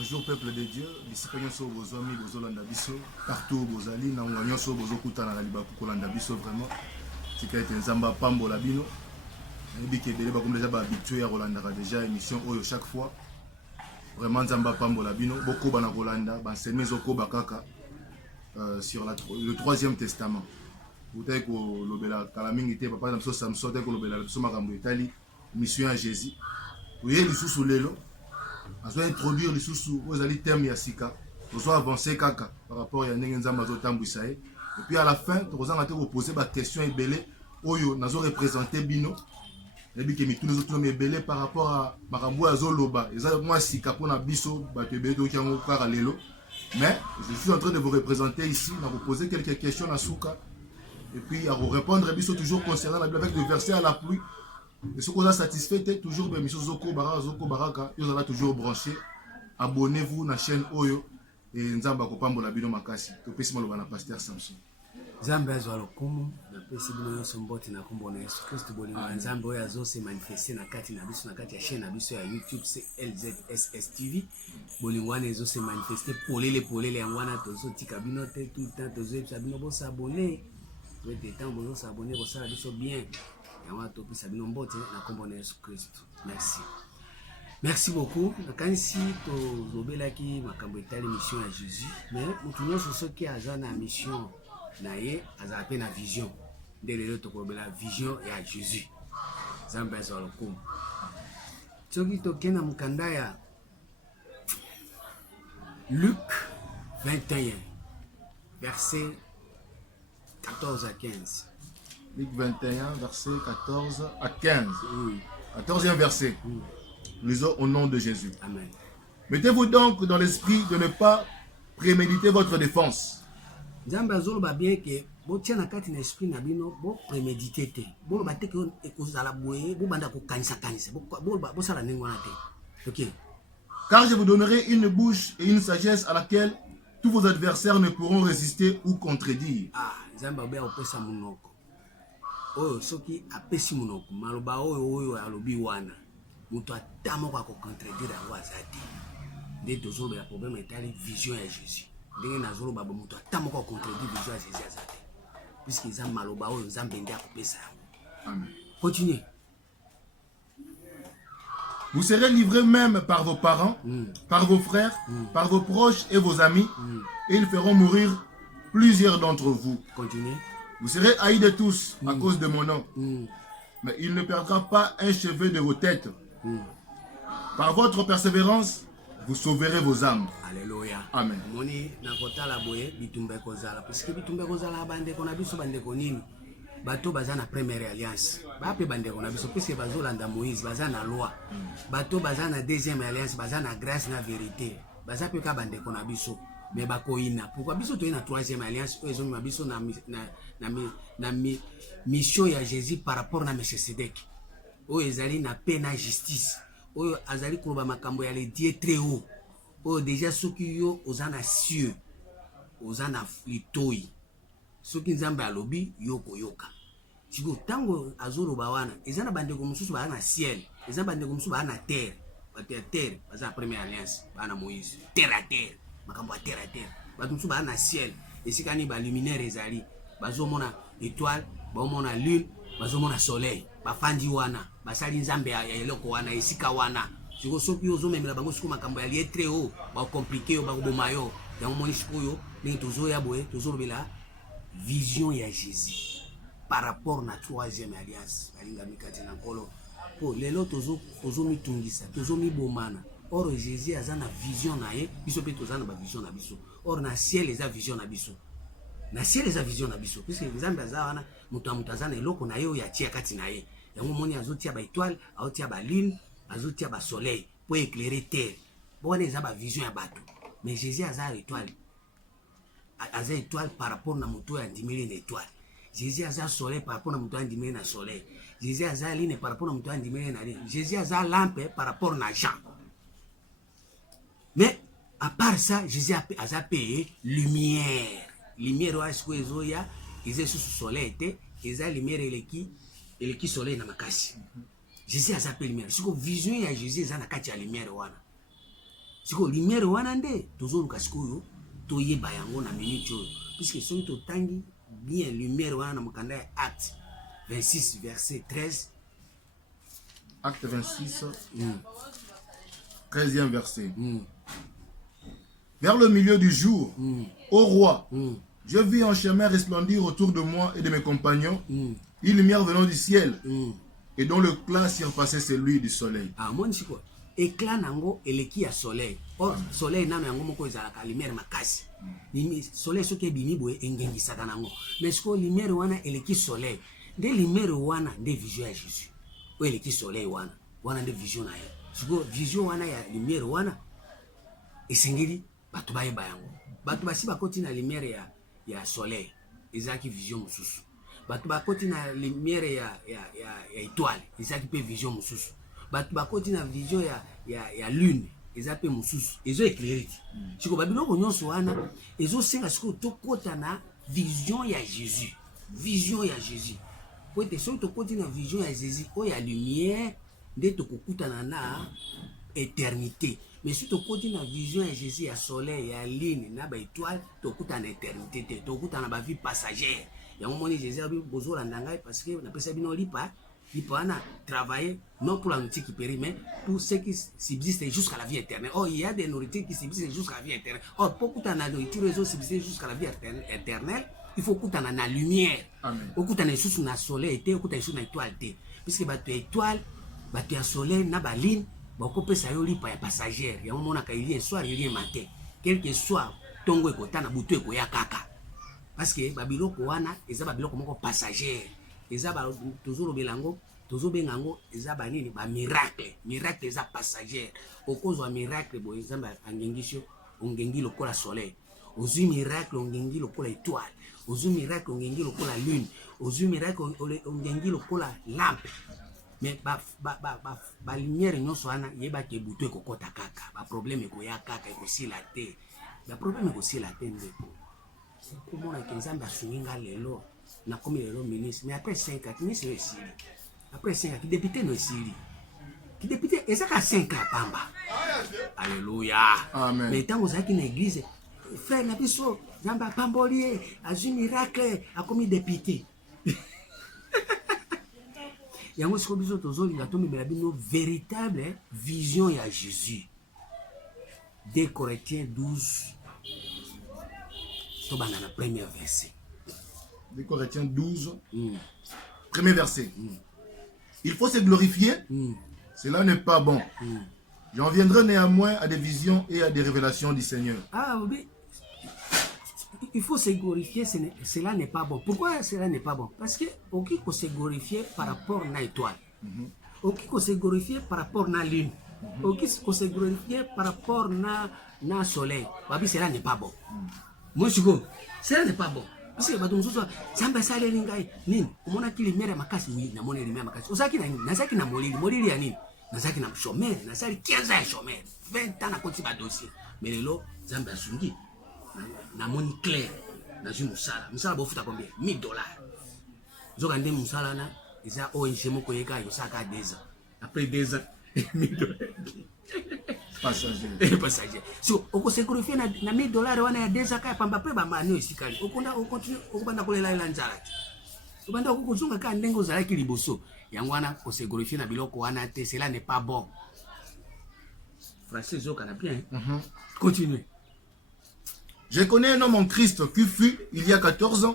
Bonjour peuple de Dieu, bisika nyonso bozomi bozolanda biso partout bozali na ngonga nyonso bozokutana na libaku kolanda biso vraiment tika ete nzamba pambola bino nayebiki ebele bakomi deja bahabitue ya kolandaka déjà émission oyo chaque fois vraiment nzamba pambola bino bokoba na kolanda banseme ezokoba kaka sur le troisième testament utaki kolobela kala mingi te papa na biso Samson utaki kolobela biso makambo etali mission ya Jésus oye lisusu lelo azo introduire lisusu ozali thème ya sika ozo avancer kaka par rapport ya ndenge nzamba zo tambwisa et puis à la fin tokozanga te ko poser ba question ebele oyo nazo représenter bino ebi ke mituni zo tuna ebele par rapport à makambo ya zo loba eza moi sika pona biso ba tebele to kiango kaka lelo mais je suis en train de vous représenter ici na vous poser quelques questions na suka et puis à vous répondre biso toujours concernant la Bible avec des versets à l'appui. Et ce qu'on a satisfait, toujours bien, Zoko Baraka, vous allez toujours branché. Abonnez-vous à la chaîne Oyo et Nzamba Kopambo la Bino Makasi. Que puisse moi le pasteur Samson. Zamba Zolo Kumu, la Pessibino Somboti na Kumbo na Yesu Christ Bolingo. Nzamba Oyo Azo se manifester na kati na biso na kati ya chaîne na biso ya YouTube c'est LZSS TV. Bolingo na Azo se manifester polele yangwana tozo tika bino te tout le temps tozo sabino bo s'abonner. Vous êtes temps bo s'abonner bo ça biso bien. Merci. Merci beaucoup. Quand tu as mission à Jésus, mais nous avons ceux qui ont une mission, ils ont une vision. Derrière la vision à Jésus. Luc 21, verset 14 à 15. Luc 21, verset 14 à 15. 14e verset. Lisons au nom de Jésus. Amen. Mettez-vous donc dans l'esprit de ne pas préméditer votre défense. Car je vous donnerai une bouche et une sagesse à laquelle tous vos adversaires ne pourront résister ou contredire. Oyo soki apesi monoko maloba oyo alobi wana muto atamo kwa ko contredire yango azati nde tozolobela problème etali vision ya Jésus ndenge nazoloba bo muto atamo kwa contredire vision ya Jésus azati puisque eza maloba oyo Nzambe nde akopesa yango. Amen. Continuez. Vous serez livrés même par vos parents, par vos frères, par vos proches et vos amis, et ils feront mourir plusieurs d'entre vous. Continuez. Vous serez haïs de tous à cause de mon nom. Mais il ne perdra pas un cheveu de vos têtes. Par votre persévérance, vous sauverez vos âmes. Alléluia. Amen. Moni nakota la boye bitumba kozala parce que bitumba kozala bande kona biso bande konini. Bato baza na première alliance. Ba pe bande kona biso puisque bazolanda Moïse baza na loi. Bato baza na deuxième alliance baza na grâce na vérité. Baza pe ka bande kona biso. Mais bakoina pourquoi biso to na troisième alliance oyo ma biso na mission ya Jésus par rapport na Melchisedec oyo ezali na paix na justice oyo azali koloba makambo ya le Dieu très haut oyo déjà soki yo ozana cieux ozana litoi soki Nzambe alobi yo koyoka siko tango azoloba wana ezana bandeko mosusu ba na ciel ezana bandeko mosusu ba na terre terre baza première alliance ba na Moïse terre à terre makambo ya terre à terre bato mosusu ba na ciel esikani ba luminaire ezali bazomona étoile bazomona lune bazomona soleil bafandi wana basali Nzambe ya eloko wana esika wana siko soki ozomemela bango siko makambo ya lié très haut ba compliqué yo bakoboma yo yango moni sikoyo ndenge tozoya boye tozolobela vision ya Jésus par rapport na troisième alliance balinga mikati na nkolo po lelo tozomitungisa tozomibomana. Or Jésus a une vision na ye biso pe tozana ba vision na biso or na ciel eza vision na biso na ciel eza vision na biso puisque Nzambe azana muto amutazana eloko na ye oyo atia kati na ye yango moni azotia ba étoile azotia ba lune azotia ba soleil pour éclairer terre bona eza ba vision ya bato mais Jésus aza étoile par rapport na muto ya ndimeli na étoile. Jésus aza soleil par rapport na muto ya ndimeli na soleil. Jésus aza lune par rapport na muto ya ndimeli na lune. Jésus aza lampe par rapport na Jean. Mais à part ça, Jésus a payé lumière. Lumière est-ce que ezoya, ils sous soleil té, ils a lumière et qui soleil na makasi. Jésus a payé lumière. Ce que vision ya Jésus a na kati ya lumière wana. siko lumière wana nde tozoluka sikoyo toyeba yango na minute oyo puisque soki totangi bien lumière wana na mokanda ya acte 26 verset 13. Acte 26 13e verset. Vers le milieu du jour, ô roi, je vis un chemin resplendir autour de moi et de mes compagnons, une lumière venant du ciel, et dont le éclat surpassait celui du soleil. Ah, moi, je quoi? Éclat nango eleki ya soleil. Oh, soleil na yango moko ezalaka lumière makasi. Soleil soki bimi boye engengisaka nango. Mais siko lumière wana eleki soleil. De lumière wana de vision ya Jésus. O eleki soleil wana de vision na ye. Siko vision wana ya lumière wana esengeli bato bayeba yango. Bato basi bakoti na lumière ya soleil. Ezaki vision mususu. Bato bakoti na lumière ya étoile. Ezaki pe vision mususu. Bato bakoti na vision ya lune. Ezaki pe mususu. Ezo éclairé. Siko babiloko nyonso wana ezo senga siko tokota na vision ya Jésus. Vision ya Jésus. Pour être sûr tokoti na vision ya Jésus o ya lumière nde tokokutana na éternité. Mais si tokoti na vision ya Jésus ya soleil ya lune na ba étoile tokutana na éternité te tokutana ba vie passagère. Yango moni Jésus abi bozolanda ngai parce que na pesa bino lipa wana travailler non pour la nourriture qui périt mais pour ceux qui subsistent jusqu'à la vie éternelle. Oh, il y a des nourritures qui subsistent jusqu'à la vie éternelle. Oh, pour kutana na nourriture les autres subsistent jusqu'à la vie éternelle, il faut kutana na lumière. Amen. Okutana sous na soleil te, okutana sous na étoile te. Puisque bato étoile, bato ya soleil na baline, bako pesa yo lipa ya passagère. Ya mona ka il soir, il matin. Quel que soit tongo ekotana butu ekoya kaka. Parce que babiloko wana eza babiloko moko passagère. Eza ba tozolo belango, tozo bengango eza ba nini ba miracle. Miracle eza passagère. Okozwa miracle bo eza ba angengisho ongengi lokola soleil. Ozu miracle ongengi lokola étoile. Ozu miracle ongengi lokola lune. Ozu miracle ongengi lokola lampe. Mais ba lumière nyonso wana yeba ke butu ekokota kaka. Ba problème ekoya kaka ekosila te. Ba problème ekosila te ndeko. Comment on a qu'un swinga lelo na comme lelo ministre mais après 5 ans ministre est ici après 5 ans qui député no ici qui député et ça ka 5 ans pamba alléluia amen mais tant aux qui na église frère na biso namba pambolier a un miracle a comme député yango siko biso tozolinga to mibela bino véritable vision ya Jésus. 2 Corinthiens 12 dans la première verset. 2 Corinthiens 12, premier verset. Il faut se glorifier, cela n'est pas bon. J'en viendrai néanmoins à des visions et à des révélations du Seigneur. Ah oui, il faut se glorifier, cela n'est pas bon. Pourquoi cela n'est pas bon? Parce que au qui faut se glorifier par rapport à l'étoile, au qui faut se glorifier par rapport à la lune, au qui faut se glorifier par rapport à le soleil. Cela n'est pas bon. Moi je go, cela n'est pas bon. Parce que bato mususu samba sale ngai nini umona kile mere makasi ni na mona limera makasi osaki na nini nasaki na molili ya nini nasaki na chômeur nasali 15 ans ya chômeur 20 ans na koti ba dossier mais lelo zamba sungi na moni clair na ju musala bofuta combien $1000 zoka ndem musala na isa ONG moko yeka yo saka 2 ans après 2 ans $1000 passager. So, oko se glorifier na $1000 wana ya dezaka pamba pe ba mani osikali. Okonda continue okubanda kolela ila nzala. Obanda okuzunga ka ndengo za ki liboso. Yango wana ko se glorifier na biloko wana te, cela n'est pas bon. Français zoka na bien. Continue. Je connais un homme en Christ qui fut il y a 14 ans,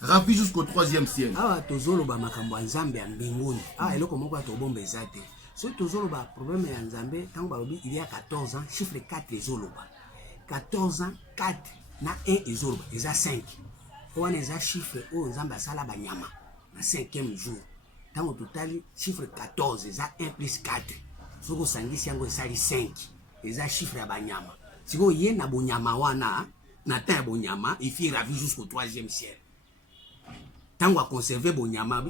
ravi jusqu'au 3e ciel. Ah, tozolo ba makambo ya Nzambe ya mbinguni. Ah, eloko moko ya tobomba ezate. So tozoloba problème ya Nzambe tango balobi il y a 14 ans chiffre 4 ezoloba 14 ans 4 na 1 ezoloba eza 5 wana eza chiffre o Nzambe asala banyama na 5e jour tango totali chiffre 14 eza 1 plus 4 soko sangisi yango esali 5 eza chiffre ya banyama siko ye na bonyama wana na ta ya bonyama il fit ravi jusqu'au 3e ciel tango a conserver bonyama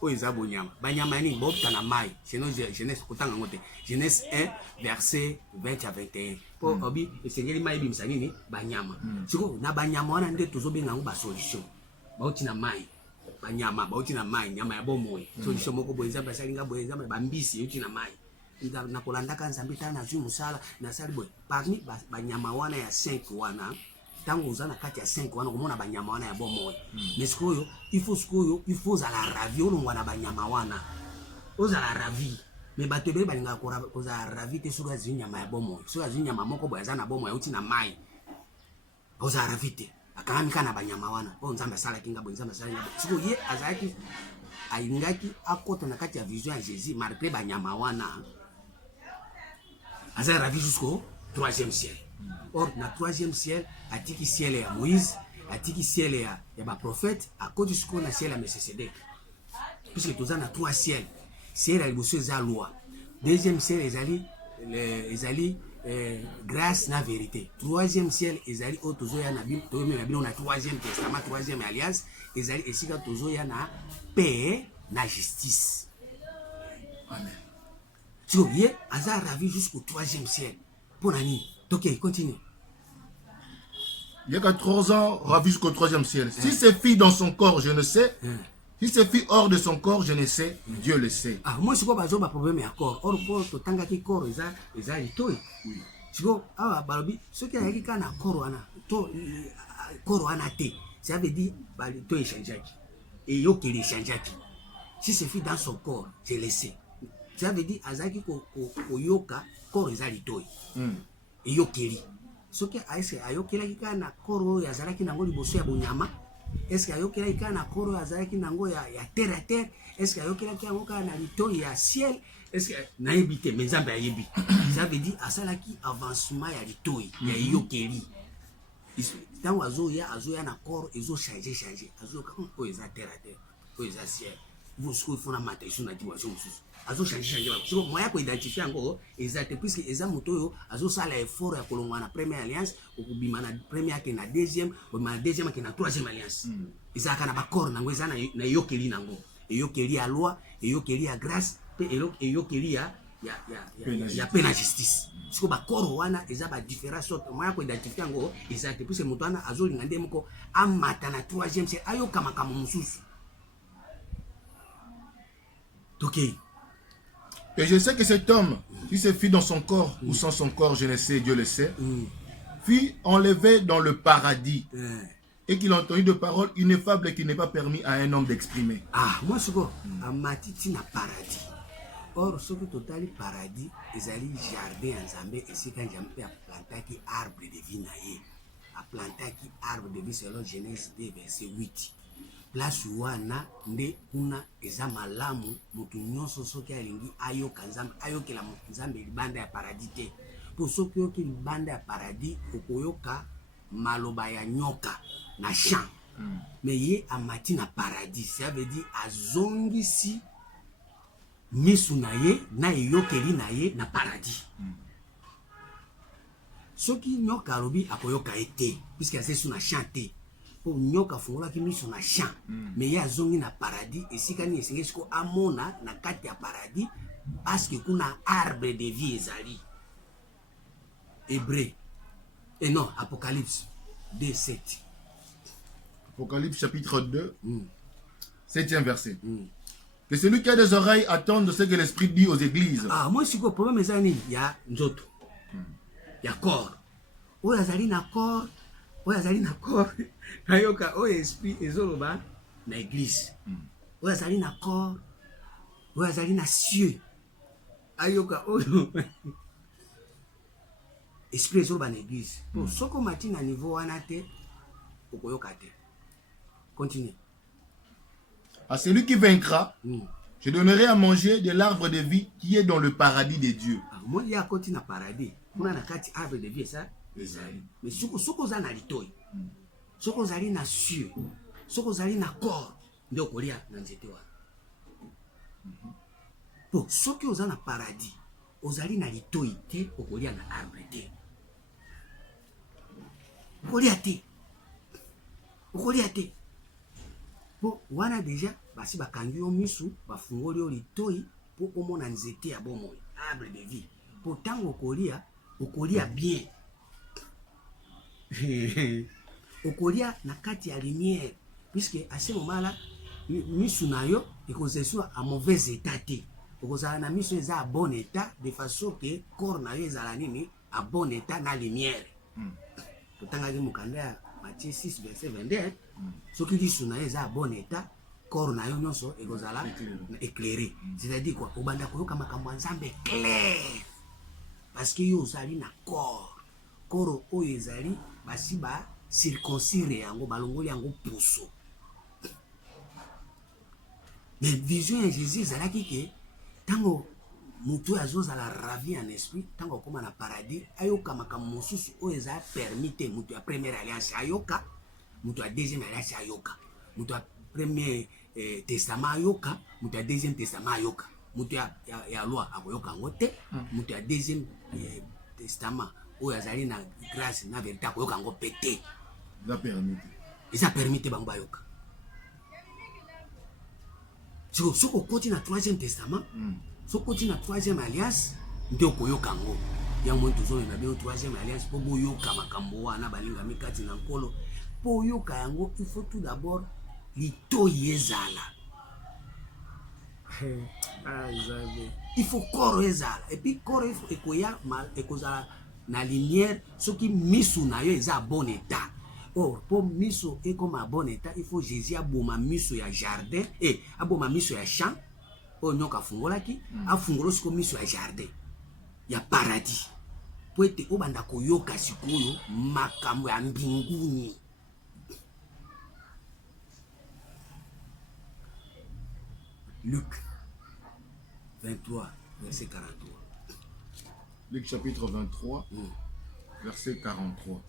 o eza bonyama banyama ni bopta na mai Genèse kotanga ngote Genèse 1 verset 20 à 21 po obi esengeli mai bimisa nini banyama siko na banyama wana nde tozobenga ngo ba solution bauti na mai banyama bauti na mai nyama ya bomoe solution moko boyeza basalinga boyeza bambisi yuti na mai na kolandaka nzambe tala na zwi musala na sali boy parmi banyama wana ya 5 wana tango uzana kati ya 5 wana komona banyama wana ya bomoy mais sikoyo il faut za la ravi olongwa na banyama wana oza la ravi mais bato ebele balinga koza ravi te soki azwi nyama ya bomoy soki azwi nyama moko boy aza na bomoy auti na mai oza ravi te akangamika na banyama wana oyo nzambe asalaki nga boy nzambe asalaki nga boy sikoyo ye azalaki ayingaki akota na kati ya vision ya Jésus malgré banyama wana aza ravi jusqu'au 3e ciel. Or na 3e ciel atiki ciel ya Moïse atiki ciel ya ba prophète akoti jusqu'au na ciel ya Melchisedec puisque toza na 3 ciel ciel ya liboso eza loi 2e ciel ezali grâce na vérité 3e ciel ezali o tozoya na Bible to na Bible na 3e testament 3e alliance ezali esika tozoya na paix na justice. Amen. So ye aza ravi jusqu'au 3e ciel. Pour nani? Ok, continue. Il y a 14 ans, ravi jusqu'au 3e ciel. Si c'est fille dans son corps, je ne sais. Si c'est fille hors de son corps, je ne sais. Dieu le sait. Ah, moi, je sais pas, j'ai un problème avec corps. Or, pour tout tanga qui corps, ils ont oui. Tu vois, ah, balobi, ce qui a dit qu'on a corps, on a té. Ça veut dire, bah, le tout est changé. Et yo qui est changé. Si c'est fille dans son corps, je le sais. Ça veut dire, azaki ko yoka, corps ils ont litoy. Et yo keli. Ce qui a essayé, ayo kela kika na corps ya zalaki nango liboso ya bonyama. Est-ce que ayo kela kika na corps ya zalaki nango ya terre à terre? Est-ce que ayo kela kika ngoka na litoy ya ciel? Est-ce que na yebite mais nzambe ayebi. Ça veut dire asalaki avancement ya litoy ya yo keli. Tant azoya na corps ezo changer. Azo comme o eza terre à terre, o eza ciel. Vous ce qu'il faut na matation na dimension sous. Azo changer. So moya ko identifier encore exact puisque eza moto azo sala effort ya kolongwa na première alliance okubima na première ke na deuxième ou na deuxième ke na troisième alliance. Eza kana ba corps nango eza na yokeli nango. Eyokeli ya loi, eyokeli ya grâce, pe eyokeli ya paix na justice. Siko ba corps wana eza ba différence sorte moya ko identifier encore exact puisque moto wana azo linga ndemoko amata na troisième c'est ayoka makamo mususu. Okay. Et je sais que cet homme, si c'est fille dans son corps ou sans son corps, je ne sais, Dieu le sait, fut enlevé dans le paradis et qu'il a entendu de paroles ineffables qui n'est pas permis à un homme d'exprimer. Ah, moi je vois, amatiti na paradis. Or, ce que total paradis, ils allaient jardin en Zambie et c'est quand j'ai a planté qui arbre de vie naïe. A planté qui arbre de vie selon Genèse 2 verset 8. Place wana nde kuna eza malamu mutu nyonso soki alingi ayoka nzambe ayokela nzambe libanda ya paradis te po soki yoki libanda ya paradis okoyoka maloba ya nyoka na champ mais ye amati na paradis ça veut dire azongisi misu na ye na eyokeli na ye na paradis soki nyoka alobi akoyoka ete puisque asesu na champ te nyoka fungola ki miso na champ mais ya zongi na paradis esika ni esinge siko amona na kati ya paradis parce que kuna arbre de vie ezali Hébreu et non Apocalypse 2:7. Apocalypse chapitre 2 7e verset. Que celui qui a des oreilles attende de ce que l'esprit dit aux églises. Ah moi siko problème ezali ya nzoto ya corps oyo azali na corps oyo azali na corps ayoka oyo esprit ezoloba na église oyo azali na corps oyo azali na cieux ayoka oyo esprit ezoloba na église po soko mati na niveau wana te okoyoka te. Continue. À celui qui vaincra, je donnerai à manger de l'arbre de vie qui est dans le paradis des dieux. Moi il y a côté na paradis kuna na kati arbre de vie ça ezali mais soko za na litoi soko zali na cieux soko zali na corps ndio kolia na nzete wana po soki oza na paradis ozali na litoi te okolia na arbre te okolia te po wana deja basi bakangi yo misu bafungoli yo litoi po omona nzete ya bomoi arbre de vie po tango okolia bien okolia na kati ya lumière puisque à ce moment là misu na yo ekozeswa a mauvais état te okozala na miso eza à bon état de façon que corps na yo ezala nini à bon état na lumière. Totangaki mokanda ya Matthieu 6 verset 21 soki lisu na yo eza à bon état corps na yo nyonso ekozala éclairé. C'est-à-dire quoi, obanda koyoka makambo ya Nzambe clair parce que yo ozali na corps oyo ezali basi ba circoncire yango balongoli yango puso. Mais vision ya Jésus ezalaki ke tango mutu azozala ravi en esprit tango okoma na paradis ayoka makambo mosusu oyo eza permis te. Mutu ya première alliance ayoka, mutu ya deuxième alliance ayoka, mutu ya premier testament ayoka, mutu ya deuxième testament ayoka, mutu ya loi akoyoka yango te. Mutu ya deuxième testament oyo azali na grâce na vérité akoyoka yango pe te. Eza permis te bango bayoka. Soki okoti na troisième testament, soki okoti na troisième alliance nde okoyoka yango. Yango moni tozomema be troisième alliance mpo boyoka makambo wana balingami kati na nkolo. Mpo oyoka yango il faut tout d'abord litoyi ezala. Il faut corps ezala. Et puis corps ekoya ekozala na lumière soki misu na yo eza bon état. Or pour miso et comme à bon état il faut Jésus aboma miso ya jardin et aboma miso ya champ o nyoka fungolaki afungolo siko miso ya jardin ya paradis po ete obanda koyoka sikoyo makambo ya mbinguni. Luc 23 verset 43. Luc chapitre 23 verset 43.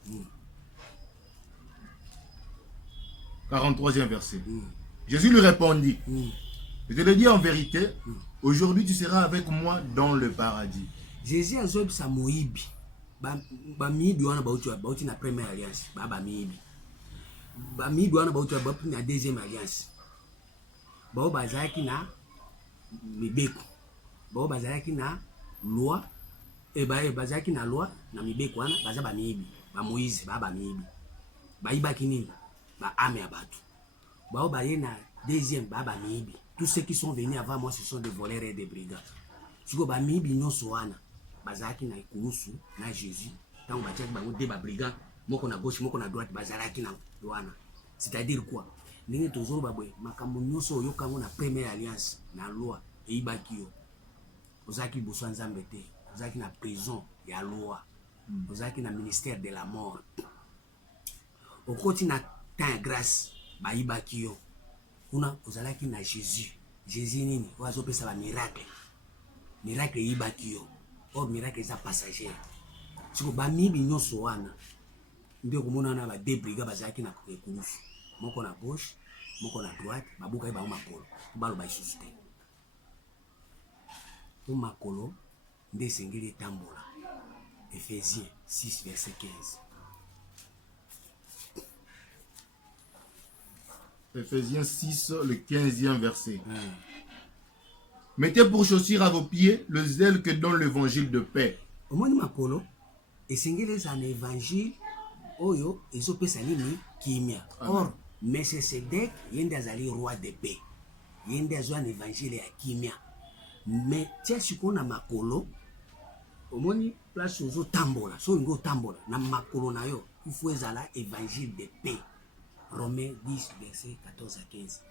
43e verset. Jésus lui répondit, je te le dis en vérité, aujourd'hui tu seras avec moi dans le paradis. Jésus a zob sa moibi. Ba mibi wana bauti na première alliance, ba mibi. Ba mibi wana bauti na deuxième alliance. Ba bazaki na mibeko. Ba bazaki na loi et bazaki na loi na mibeko wana baza ba mibi. Ba Moïse ba mibi. Ba ibaki nini? Ba ame abatu. Ba obaye na deuxième ba mibi. Tous ceux qui sont venus avant moi ce sont des voleurs et des brigands. Siko ba mibi nyonso wana bazaki na ikulusu na Jésus. Tango ba tchaki bango de ba brigands moko na gauche moko na droite bazalaki na wana. C'est-à-dire quoi? Ndenge tozolo babwe makambo nyonso yokango na première alliance na loi e ibaki yo. Ozaki boso Nzambe te. Ozaki na prison ya loi. Ozaki na ministère de la mort. Okoti na temps grâce ba ibaki yo. Kuna ozalaki na Jésus. Jésus nini? Oazo pesa ba miracle. Miracle ibaki yo. Or miracle eza passager. Siko ba mibi nyonso wana. Ndio komona na ba débriga bazaki na ekulusu. Moko na gauche, moko na droite, babuka ba makolo. Balo ba isusu te. Po makolo nde sengeli tambola. Ephésiens 6 verset 15. Ephésiens 6, le 15e verset. Mettez pour chaussure à vos pieds le zèle que donne l'évangile de paix. Au moins makolo, esengeli un évangile oyo ezopesa nini kimia. Or Melchisedec yende azali roi de paix. Yende azo un évangile ya kimia. Mais tia sikona makolo omoni place ozo tambola, so ngo tambola na makolo na yo, il faut ezala évangile de paix. Romains 10 verset 14 à 15.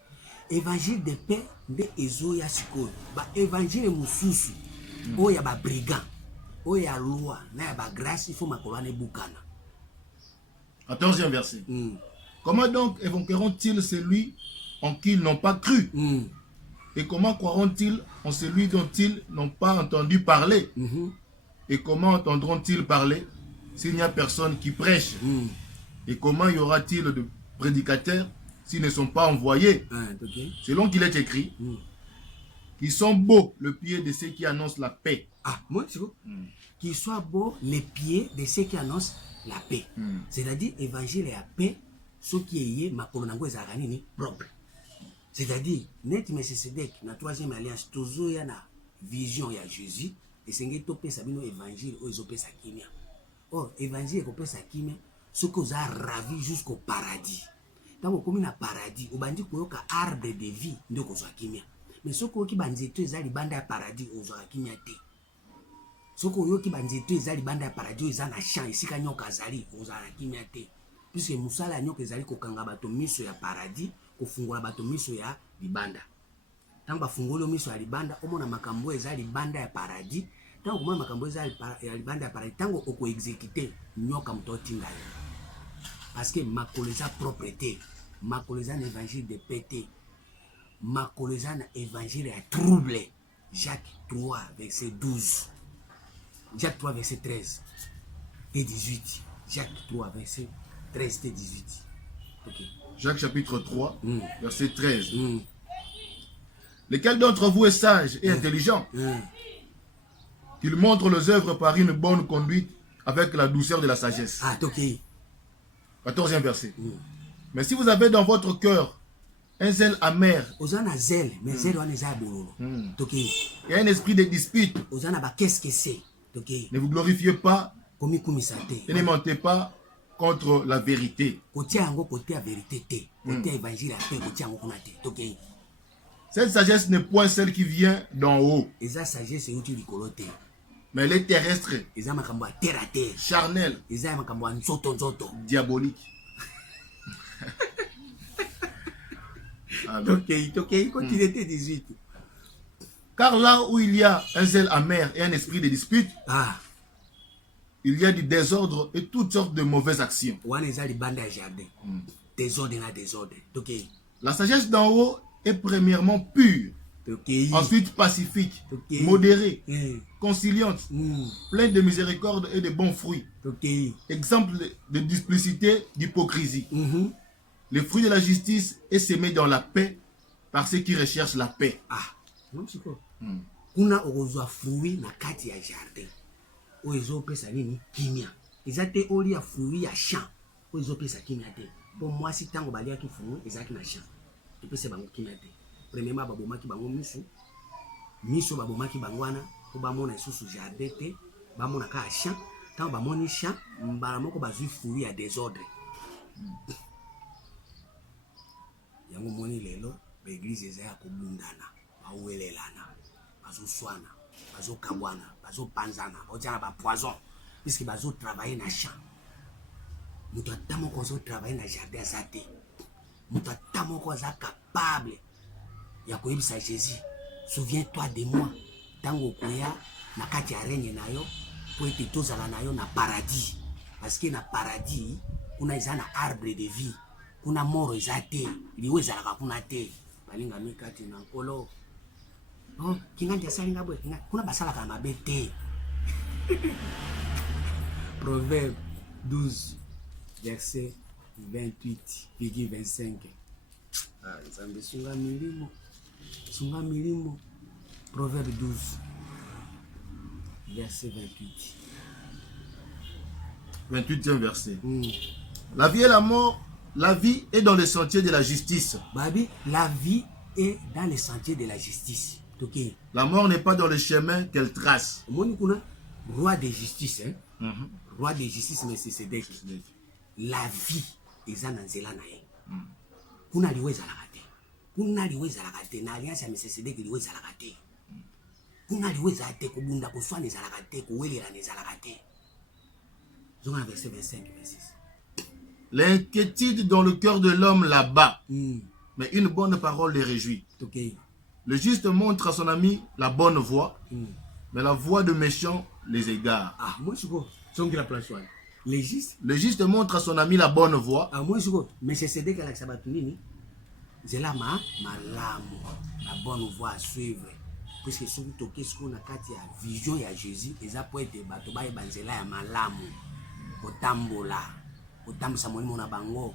Évangile de paix nde ezo ya sikoyo. Ba évangile mususu oya ba brigand, oya loi na ya ba grâce, il faut makolo na bukana. 14e verset. Comment donc évoqueront-ils celui en qui ils n'ont pas cru? Et comment croiront-ils en celui dont ils n'ont pas entendu parler? Et comment entendront-ils parler s'il n'y a personne qui prêche? Et comment y aura-t-il de prédicateurs s'ils ne sont pas envoyés? Selon qu'il est écrit, qu'ils sont beaux le pied de ceux qui annoncent la paix. Ah, moi, c'est bon. Qu'ils soient beaux les pieds de ceux qui annoncent la paix. C'est-à-dire, évangile et la paix, ce qui est ma colonango et zaganini propre. C'est-à-dire, net Melchisedec, na troisième alliance, toujours y a na vision ya Jésus, et c'est que topé sabino évangile ou ezopé sa kimia. Or, évangile et sa kimia, ce que vous a ravi jusqu'au paradis. Tant que comme na paradis, au bandi koyoka arbre de vie, ndeko za kimia. mais soko ki banzeto eza libanda ya paradis ozwaka kimia te. Soko oyoki banzeto eza libanda ya paradis eza na champ esika nyoka azali ozala kimia te. Puisque musala ya nyoka ezali kokanga bato miso ya paradis, kofungola bato miso ya libanda. Tango bafungoli miso ya libanda, omona makambo eza libanda ya paradis. Tango komona makambo eza ya libanda ya paradis, tango oko exécuter nyoka moto otinga yo. Parce que makolo eza propreté, makolo eza na évangile de pété, makolo eza na évangile ya trouble. Jacques 3 verset 12, Jacques 3 verset 13 et 18, Jacques 3 verset 13 et 18. Okay. Jacques chapitre 3 verset 13. Lequel d'entre vous est sage et intelligent, qu'il montre les œuvres par une bonne conduite avec la douceur de la sagesse. Ah, ok. 14e verset. Mais si vous avez dans votre cœur un zèle amer, zèle, mais zèle et un esprit de dispute, qu'est-ce que c'est? Ne vous glorifiez pas et ne mentez pas contre la vérité. Cette sagesse n'est point celle qui vient d'en haut, mais elle est terrestre, charnelle, diabolique. Continuez 18. Car là où il y a un zèle amer et un esprit de dispute, il y a du désordre et toutes sortes de mauvaises actions. La sagesse d'en haut est premièrement pure, ensuite pacifique, modérée, conciliante, pleine de miséricorde et de bons fruits. Exemple de duplicité, d'hypocrisie. Le fruit de la justice est semé dans la paix par ceux qui recherchent la paix. Kuna ozwa fruit na kati ya jardin. Ozo pesa nini? Kimia. Ezate oli ya fruit ya champ. Ozo pesa kimia te. Bon moi si tango balia ki fruit ezaki na champ. Tu pesa bango kimia te. Premièrement babomaki bango misu. Misu babomaki bangwana ko bamona isusu jardin te, bamona ka champ. Tango bamoni champ, mbala moko bazui fruit ya désordre. Yango moni lelo ba église eza ya kobundana, bawelelana, bazoswana, bazokabwana, bazopanzana, ozana ba poison puisque bazo travailler na champ. Mutu atamo ko zo travailler na jardin azate. Mutu atamo ko za capable ya koyebisa Jésus. Souviens-toi de moi. Tango koya na kati ya règne na yo, po ete tozala na yo na paradis. Parce que na paradis kuna eza na arbre de vie. Kuna moro ezate, liwe ezalaka kuna te. Balinga mikati na nkolo. Oh, kinga salinga boy, kuna basalaka mabe te. Proverbe 12 verset 28,25. Nzambe sunga milimo. Sunga milimo. Proverbe 12 verset 28. 28e verset. La vie et la mort, la vie est dans le sentier de la justice. Babi, la vie est dans le sentier de la justice. Okay. La mort n'est pas dans le chemin qu'elle trace. Roi de justice, hein? Roi de justice, mais c'est Sédek. La vie est dans nzela na ye. Kuna liwe zalaka te. Kuna liwe zalaka te. Na alliance ya Mese Sédek liwe zalaka te. Kuna liwe zalaka te. Kobunda koswa ne zalaka te. Kowelela ne zalaka te. Zonga verset 25, 26. L'inquiétude dans le cœur de l'homme là-bas, mais une bonne parole les réjouit. Okay. Le juste montre à son ami la bonne voie, mais la voie de méchant les égare. Ah, moi je vois. Le juste montre à son ami la bonne voie. Ah, moi je vois. Mais c'est cédé qu'à la sabatunini. C'est là ma lame, la bonne voie à suivre. Puisque ce qui est na kati ya vision ya Jésus, eza po ete bato ba ebanzela ya malamu. Kotambola. Kotambusa molimo na bango.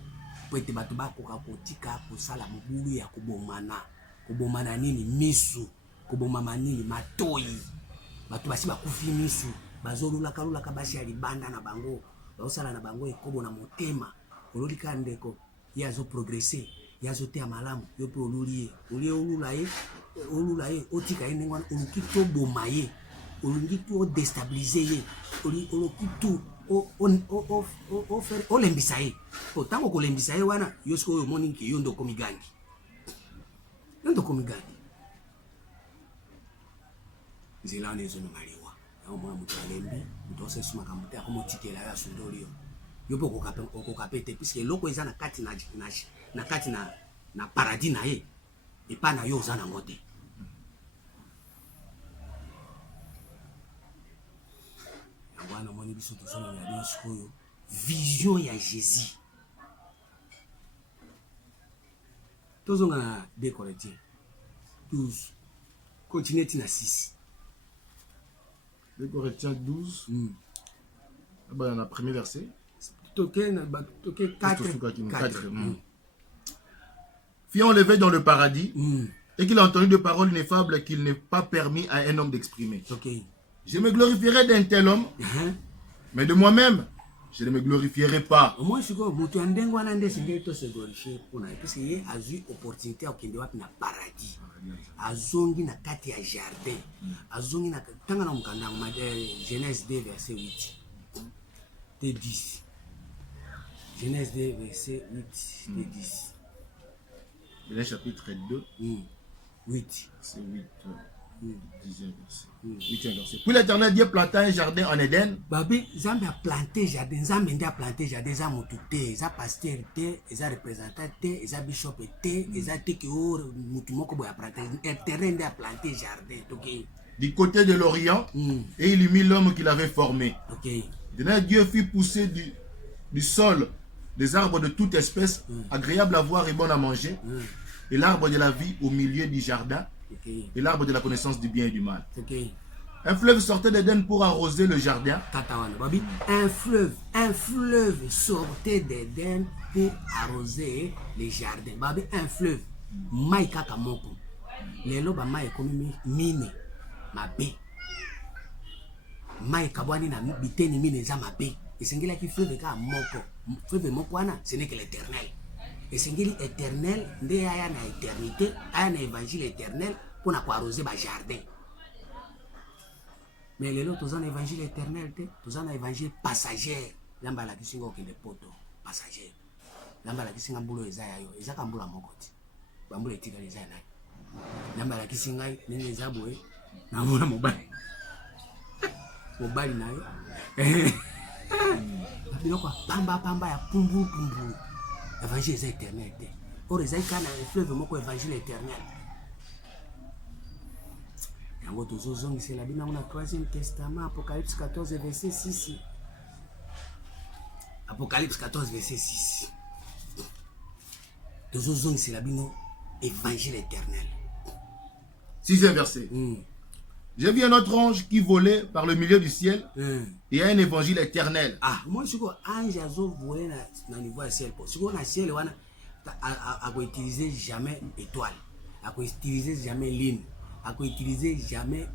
Po ete bato ba koka kotika kosala mobulu ya kobomana. Kobomana nini misu, kobomama nini matoyi. Bato basi bakufi misu, bazolula kalula kabasi ya libanda na bango, baosala na bango ekobo na motema. Ololika ndeko, ya zo progresser, ya zo te malamu, yo pe olulie, olula ye, otika ye ndengwana, oluki to boma ye, oluki to déstabiliser ye, oluki to o lembisa ye. O tango ko lembisa ye wana, yo siko yo moni ki yo ndo komigandi. Yondo komigandi. nzela nezo no maliwa au mwana mutu alembi mutu ose suma kamuta comme tikela ya sundolio yo po ko kapete puisque loko eza na kati na kati na paradis na ye et pas na yo za na ngote wana moni biso tozona ya bien sikoyo vision ya Jésus tozonga na 2 Corinthiens 12 continue tina 6 2 Corinthiens 12 dans le premier verset toke 4 fut enlevé dans le paradis et qu'il a entendu de paroles ineffables qu'il n'est pas permis à un homme d'exprimer. Je me glorifierai d'un tel homme, mais de moi-même, je ne me glorifierai pas. Moi, je suis parce qu'il a eu opportunité au paradis. Azongi na kati ya jardin. Azongi na tanga na mukanda Genèse 2 verset 8. T 10. Genèse 2 verset 8 et 10. Le chapitre 2 8. C'est 8. 10e verset. Puis l'Éternel Dieu planta un jardin en Éden. Babi, Zambi a planté jardin, Zambi a planté jardin, Zambi a monté, Zambi a pasteur, Zambi a représentant, Zambi a bishop, Zambi a été que Mutumoko a planté, Éternel a planté jardin. Du côté de l'Orient, et il y mit l'homme qu'il avait formé. Dieu fit pousser du sol des arbres de toute espèce, agréables à voir et bon à manger, et l'arbre de la vie au milieu du jardin. Et l'arbre de la connaissance du bien et du mal. Un fleuve sortait d'Éden pour arroser le jardin. Un fleuve sortait d'Éden pour arroser les jardins. Un fleuve. Mai kaka moko. Lelo ba mai komi mine mabe. Mai kabwani na biteni mine za mabe. Esengela ki fleuve ka moko. Fleuve moko wana, ce n'est que l'Éternel. Et c'est éternel, nde aya na éternité, aya na évangile éternel pour na arroser ba jardin. Mais les autres ont un évangile éternel, tous ont un évangile passager. Lamba la kisinga okende poto passager. Lamba la kisinga mbulo ezaya yo, ezaka mbula mokoti. Ba mbula etika ezaya na. Lamba la kisinga nene ezabwe na mbula mobali. Mobali nayo. Biloko pamba ya pumbu. Évangile est éternel. Or, les aïkas dans le fleuve, mon évangile éternel. Et en gros, c'est la Bible dans le 3e Testament, Apocalypse 14, verset 6. Apocalypse 14, verset 6. C'est la Bible évangile éternel. 6e verset. J'ai vu un autre ange qui volait par le milieu du ciel et a un évangile éternel. Ah, moi je suis un ange qui volait dans le niveau du ciel. Si on a le ciel, on a utilisé jamais étoile, on a utilisé jamais lune, on a utilisé jamais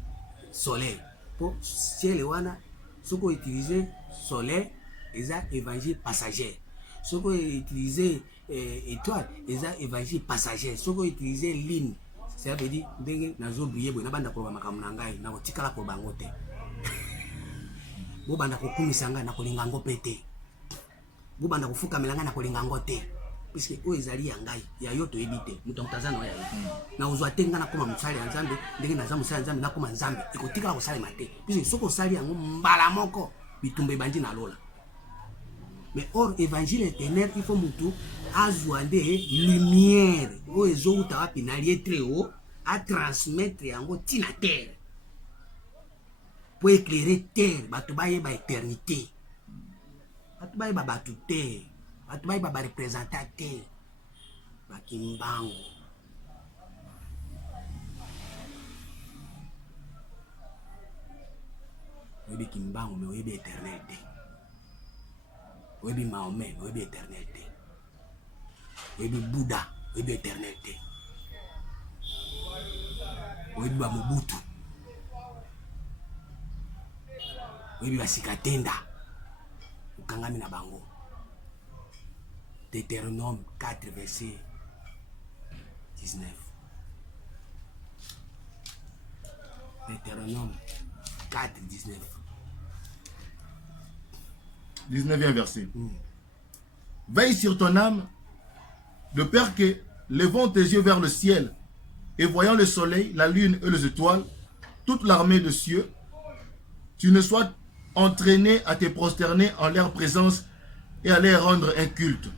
soleil. Pour le ciel, on a utilisé soleil, et un évangile passager. Si on a utilisé étoile, et un évangile passager. Si on a utilisé lune, ça veut dire que nazo briller bo na banda ko makamu na ngai na kotikala ko bango te bo banda ko kumisa ngai na kolinga ngo pete bo banda ko fuka melanga na kolinga ngo te puisque o ezali ya ngai ya yoto ebite muto mtazana ya na uzwa tenga na koma mtsali ya nzambe ndenge na zamu sala nzambe na koma nzambe ikotikala ko sala mate puisque soko sali yango mbala moko bitumbe bandi na lola. Mais or évangile éternel il faut mutu azwande lumière o ezo utawa pinali très haut à transmettre yango tina terre pour éclairer terre batu baye ba éternité batu baye ba batu terre batu baye ba représenter terre ba kimbango oyebi kimbango mais oyebi éternité. Oui, Mahomet, oui, éternité. Oui, Bouddha, oui, éternité. Oui, Mobutu. Oui, Sikatenda. Ukangami na bango. Deutéronome 4, verset 19. Deutéronome 4, 19. 19e verset. Veille sur ton âme, de peur que, levant tes yeux vers le ciel, et voyant le soleil, la lune et les étoiles, toute l'armée de cieux, tu ne sois entraîné à te prosterner en leur présence et à leur rendre un culte.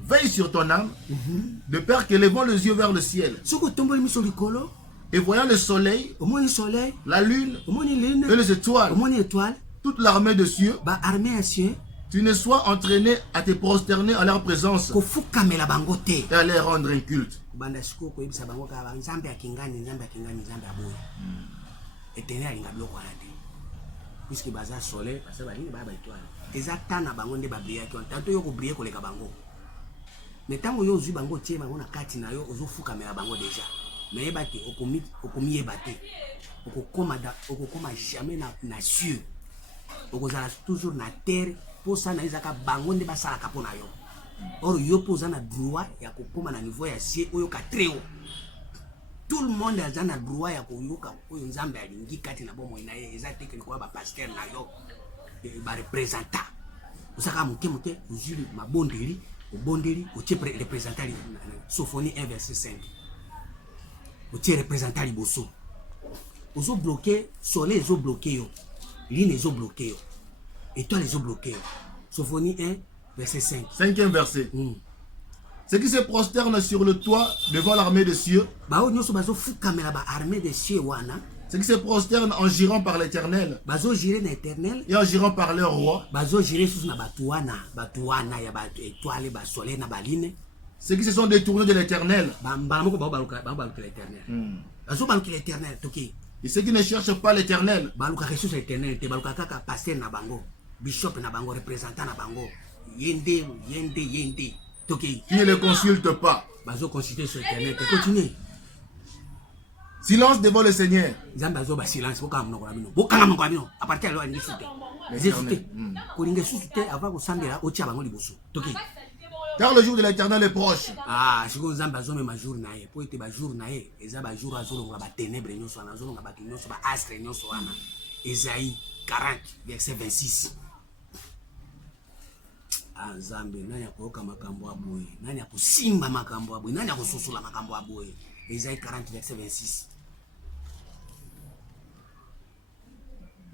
Veille sur ton âme, de peur qu'élevant les yeux vers le ciel, et voyant le soleil, la lune et les étoiles, toute l'armée de cieux, tu ne sois entraîné à te prosterner à leur présence et à leur rendre un culte. Puisque baza soleil parce que balingi ba étoile ezata na bango nde ba briller ko tanto yo ko briller ko leka bango mais tango yo zui bango tie bango na kati na yo ozofu kamera bango déjà mais yebaki okomi yebate okokoma jamais na cieux okozala toujours na terre pour ça na ezaka bango nde basala kapo na yo or yo poza na droit ya kokoma na niveau ya cieux oyo ka très haut. Tout le monde a un droit à koyoka oyo nzambe alingi kati na bomo na ye eza teke ko ba pasteur na yo ba représenta osaka moke ozuli mabondeli obondeli otie représenta li Sophonie 1 verset 5 otie représenta li boso ozo bloquer soleil ozo bloquer yo lune ozo bloquer yo étoile ozo bloquer yo Sophonie 1 verset 5 5e verset. Ceux qui se prosternent sur le toit devant l'armée des cieux, ceux qui se prosternent en girant par l'Éternel et en girant par leur roi, ceux qui se sont détournés de l'Éternel et ceux qui ne cherchent pas l'Éternel, qui ne les consulte pas. Silence devant le Seigneur. Car le jour de l'Éternel est proche. Isaïe 40, verset 26. Nzambe nani akoyoka makambo aboye nani akosimba makambo aboye nani akosusula makambo aboye. Isaïe 40 verset 26.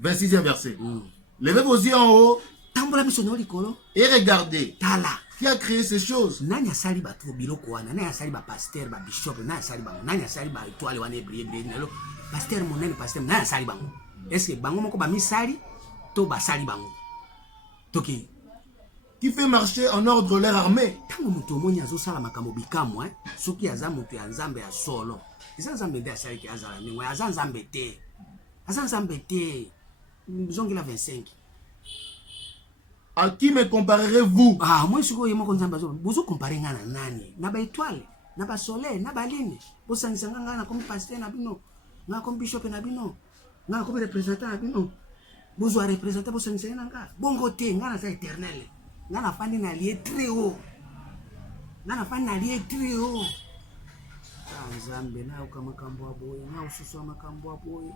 26e verset. Levez vos yeux en haut et regardez qui a créé ces choses. Nani asali batu biloko wana nani asali ba pasteur ba bishop nani asali bango nani asali ba étoile wana briller nalo pasteur monene pasteur nani asali bango. Est-ce que bango moko ba misali to basali bango toki qui fait marcher en ordre leur armée. Tango mutu omoni azosala makambo bikamwa soki aza mutu ya nzambe ya solo eza nzambe nde asali ki azala ningo aza nzambe te zongi la 25. À qui me comparerez-vous? Moi siko yemo nzambe azo bozo comparer nga na nani na ba étoile na ba soleil na ba lune bosangisa nga na comme pasteur na bino na comme bishop na bino na comme représentant na bino bozo représenter bosangisa nga bongo te nga na sa éternel. Nana fani na lié très haut. Nzambe na uka makambo aboye, na ususu makambo aboye.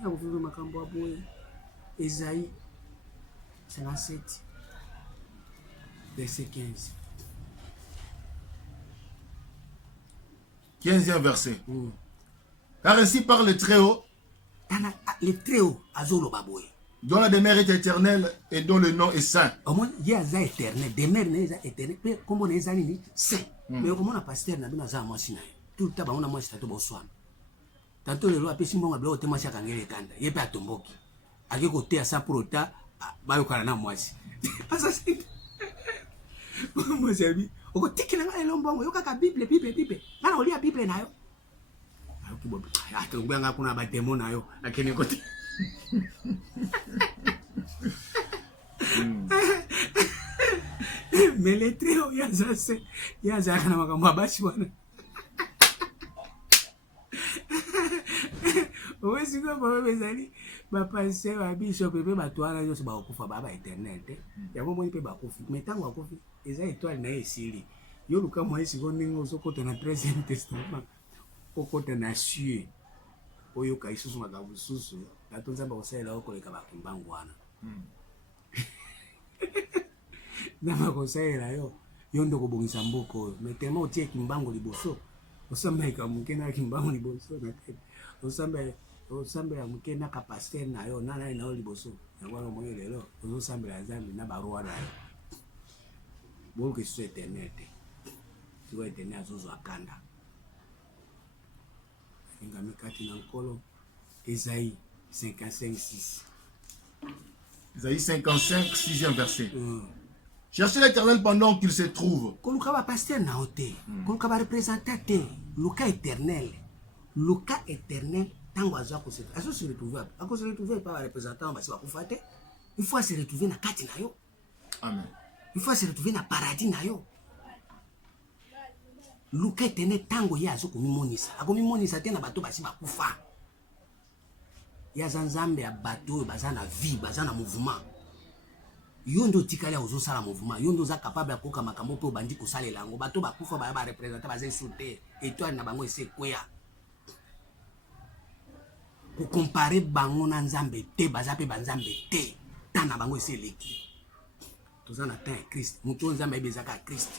Na uvuvu makambo aboye. Isaïe 57 verset 15. 15e verset. Car ainsi parle le Très-Haut. Le Très-Haut azolo baboye. Dont la demeure est éternelle et dont le nom est saint. Au moins, il y a éternel. Demeure n'est éternel. Comme on est amis, saint. Mais comme on a pasteur, on a un mois. Tout le temps, on a moins de bonsoir. Tantôt, le roi a payé mon ablo, témoin chaque année, il n'y a pas de tomboki. À quel côté, à ça pour autant, bah, il y a un mois. Assassin. Moi, j'ai vu. Au côté, il y a un lombon, il y a une Bible. Là, on lit la Bible. Attends, on a un démon. À quel côté? Mais les tréaux yaza kana makambo abashi wana owesi kwa baba bezali ba passer ba bishop pe ba twala yo ba okufa baba éternel te yango moni pe ba kofi mais tango akofi eza étoile na esili yo luka mo esi goningo sokota na 13e testament okota na cieux oyo ka isusu makambo susu atonza ba osela okoleka ba kimbangu wana na makosela yo ndoko bongisa mboko mais tellement otie kimbangu liboso Osambe ka mukena kimbango liboso na tete. Osambe ya mukena ka pasteur na yo nana na yo liboso. Yango wana moyo lelo osambe la Nzambe na barua na yo. Bon que soit éternel. Tu vas éternel azozo akanda. Ngami kati na nkolo Esaïe 55:6. Isaïe 55, 6e verset. Cherchez l'Éternel pendant qu'il se trouve. Koluka ba pasteur na ote. Koluka ba représentateur. Luka éternel. Luka éternel. Tango azwa ko se. Azo se retrouver. Ako se retrouver pas représentant ba se ba kufate. Il faut se retrouver na kati na yo. Amen. Il faut se retrouver na paradis na yo. Luka éternel tango ya azo ko mimonisa. Ako mimonisa te na bato ba se ba kufa. Ya Nzambe ya bato baza na vie, baza na mouvement. Yo ndo tikali ozo sala mouvement, yo ndo za capable akoka makambo pe obandi ko salela yango. Bato bakufa ba ba représenter baza insulté, étoile na bango ese kwea. Ko comparer bango na Nzambe te, baza pe banzambe te. Tana bango ese leki. Toza na temps ya Christ, muto Nzambe bezaka Christ.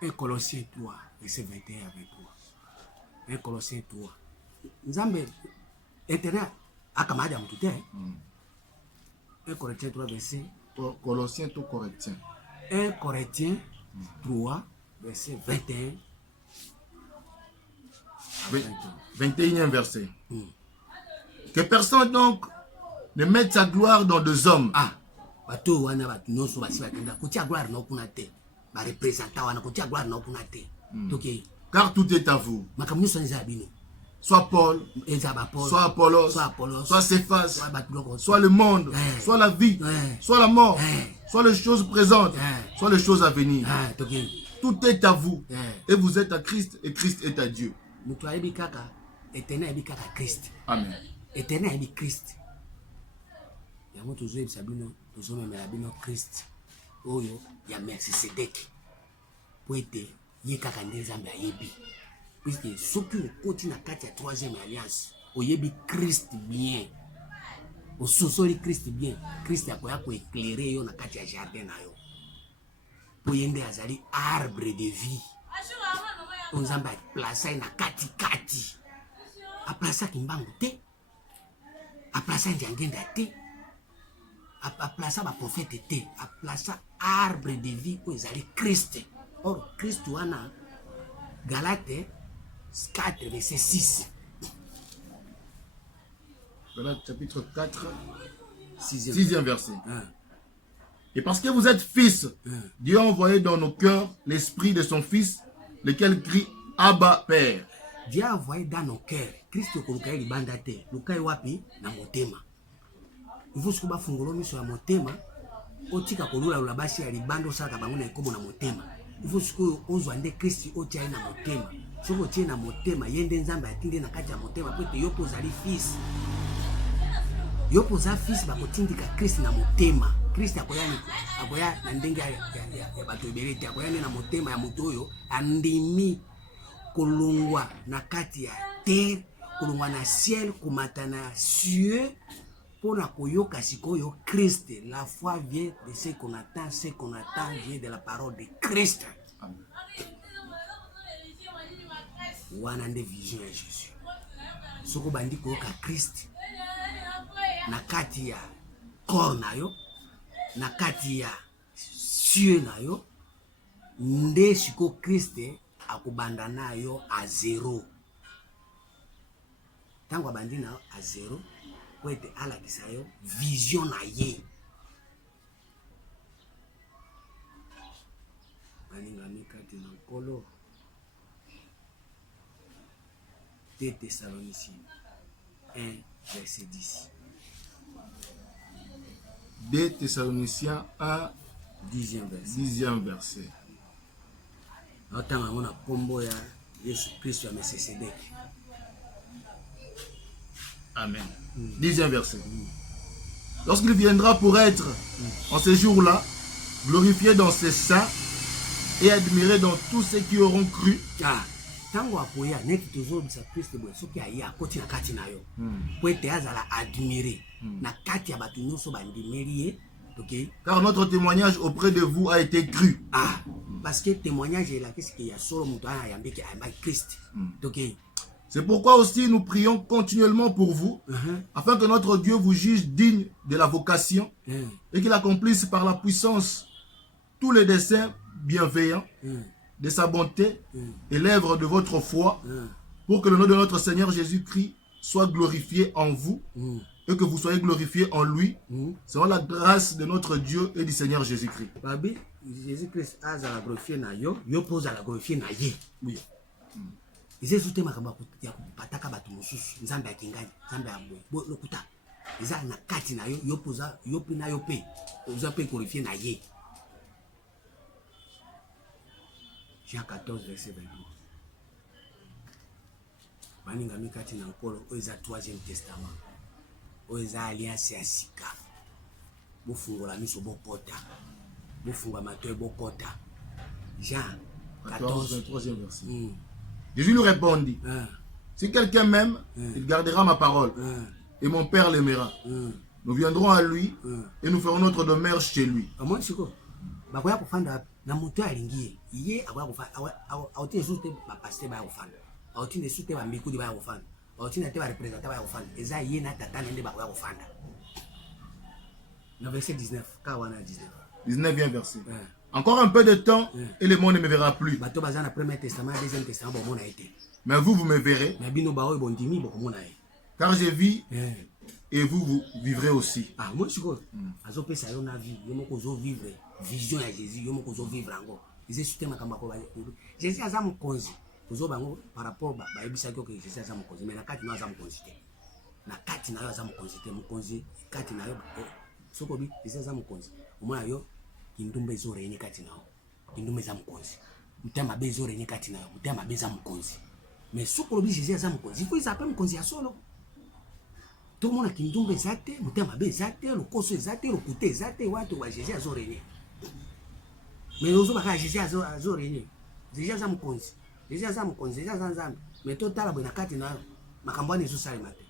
1 Colossiens 3, verset 21 avec toi. 1 Colossiens 3. Nzambe éternel akamada mtu te. 1 Corinthiens 3 verset Colossiens tout Corinthiens. 1 Corinthiens 3 verset 21. 21e verset. Que personne donc ne mette sa gloire dans deux hommes. Ah, bato wana batu nyonso basi bakenda kotia gloire na kuna te. Ba représenter wana kotia gloire na kuna te. Toke Car tout est à vous. Makambo nyonso nza bino. Soit Paul, soit Apollos, soit Céphas, soit le monde, soit la vie, soit la mort, soit les choses présentes, soit les choses à venir. Tout est à vous. Et vous êtes à Christ et Christ est à Dieu. Amen. Éternel Christ. Yango toujours sabino, toujours même la bino Christ. Oyo ya Melchisedek. Poete yekaka ndezambe ayebi. Puisque ceux qui continuent à la troisième alliance, oyebi Christ bien, au sous-sol Christ bien, Christ a quoi éclairer yo na kati ya jardin na yo. Pour yende azali arbre de vie. On zamba placer na kati kati. A placer kimbangu te. A placer ndiangenda te. A placer ba prophète te. A placer arbre de vie pour ezali Christ. Or Christ wana Galate 4, verset 6. Voilà, chapitre 4, 6e verset. Et parce que vous êtes fils, Dieu a envoyé dans nos cœurs l'esprit de son fils, lequel crie Abba, Père. Dieu a envoyé dans nos cœurs. Christ kolukai libanda te. Lukai wapi na motema. Il faut que bafungolo miso ya motema. Otika kolula ulabasi ya libanda osaka bango na ekomo na motema. Il faut que ozwande Christ otia na motema. Soko tie na motema yende Nzambe atinde na kati ya motema pote yo pozali fils. Yo poza fils bakotindika Christ na motema. Christ akoya na ndenge ya bato ebelete akoya na motema ya moto oyo andimi kolongwa na kati ya terre, kolongwa na ciel, komata na cieux pona koyoka sikoyo Christ. La foi vient de ce qu'on attend vient de la parole de Christ. Amen. Wana nde vision ya Jésus. Soko bandi koyoka Christ na kati ya corps na yo, na kati ya cieux na yo, nde siko Christ akubanda na yo a zéro. Tango bandi na a zéro, kwete ala kisayo vision na ye. Aninga kati na kolo. 2 Thessaloniciens 1, verset 10. 2 Thessaloniciens 1, 10e verset. 10e verset. Otanga mona kombo ya Yesu Kristo ya Melchisedek. Amen. 10e verset. Lorsqu'il viendra pour être en ces jours-là, glorifié dans ses saints et admiré dans tous ceux qui auront cru. Tango akoya neti tozobisa Kristo boye soki aya akoti na kati na yo. Po ete azala admiré na kati ya bato nyonso bandimeli ye. Car notre témoignage auprès de vous a été cru. parce que témoignage est là, qu'est-ce qu'il y a solo mutana yambe ki ayamba Christ. Donc c'est pourquoi aussi nous prions continuellement pour vous, afin que notre Dieu vous juge digne de la vocation et qu'il accomplisse par la puissance tous les desseins bienveillants de sa bonté et l'œuvre de votre foi, pour que le nom de notre Seigneur Jésus-Christ soit glorifié en vous et que vous soyez glorifiés en lui, selon la grâce de notre Dieu et du Seigneur Jésus-Christ. Babi, Jésus-Christ a la glorifié na yo, yo pose la glorifié na ye. Oui. Ils ont makamba ya pataka batu mususu nzambe akingani nzambe abwe bo lokuta iza na kati na yo yo poza yo pina yo pe oza pe glorifié na ye. Jean 14 verset 22. Baninga mikati na nkolo oza 3e testament. Oza alliance ya sika. Bofungola miso bokota. Bofunga matoe bokota. Jean 14 3e verset. Jésus lui répondit, si quelqu'un m'aime, il gardera ma parole, et mon Père l'aimera. Nous viendrons à lui, et nous ferons notre demeure chez lui. Verset 19. 19e verset. Encore un peu de temps et le monde ne me verra plus. Mais vous, vous me verrez. Car je vis et vous, vous vivrez aussi. Vision à Jésus, vivre encore. Jésus a mon congé. Par rapport à Jésus a mon congé. Mais la carte n'a pas mon congé. La carte n'a pas mon congé. Carte n'a pas mon congé. Au moins, kindumba ezore yenye kati nao kindumba za mkonzi mutema bezore yenye kati nao mutema beza mkonzi mais soko lobi Jésus za mkonzi il faut ils appellent mkonzi ya solo tout le monde kindumba ezate mutema bezate lokoso ezate lokute ezate watu wa Jésus azore yenye mais ozo baka Jésus azore yenye Jésus za mkonzi Jésus za mkonzi Jésus za nzambe mais totala bwana kati nao makambani zo sale mate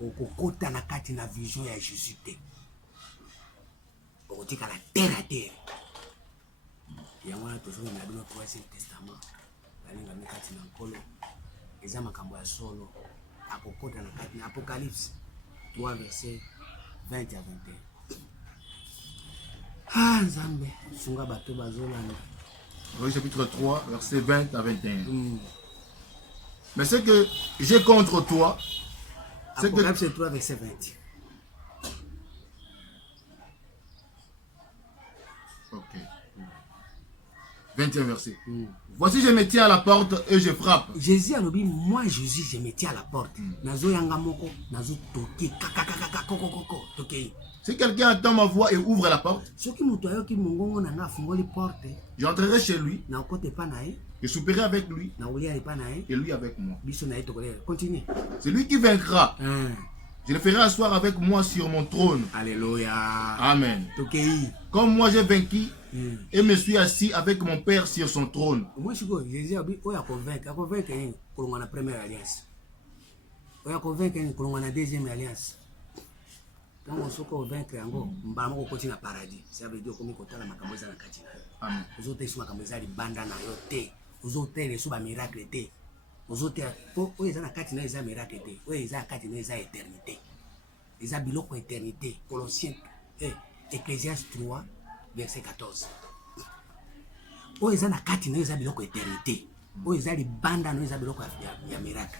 okokota na kati na vision ya Jésus te okotika la terre à terre. Yango na tozo na bino 3e testament. Balinga mikati na nkolo. Eza makambo ya solo. Akokota na kati na Apocalypse 3 verset 20 à 21. Ah Nzambe, sunga bato bazolanda. Oui, chapitre 3 verset 20 à 21. Mais ce que j'ai contre toi, c'est que Apocalypse 3 verset 20. Ok. 20e verset. Voici, je me tiens à la porte et je frappe. Jésus a dit, moi Jésus, je me tiens à la porte. Nazo yanga moko, nazo toke, kakakakaka, kokokoko, toke. Si quelqu'un entend ma voix et ouvre la porte, j'entrerai chez lui, je souperai avec lui et lui avec moi. Continue. Celui qui vaincra, je le ferai asseoir avec moi sur mon trône. Alléluia. Amen. Comme moi j'ai vaincu et me suis assis avec mon Père sur son trône. Moi je dis, Jésus a dit, on a convaincu qu'on a la première alliance. On a convaincu qu'on a la deuxième alliance. Quand on se convainc yango mbala moko koti na paradis ça veut dire komi kotala makambo za na kati na amen ozote su makambo za libanda na yo te ozote le su ba miracle te ozote po o eza na kati na eza miracle te o eza kati na eza éternité eza biloko éternité Colossiens Ecclésiaste 3 verset 14 o eza na kati na eza biloko éternité o eza libanda na eza biloko ya miracle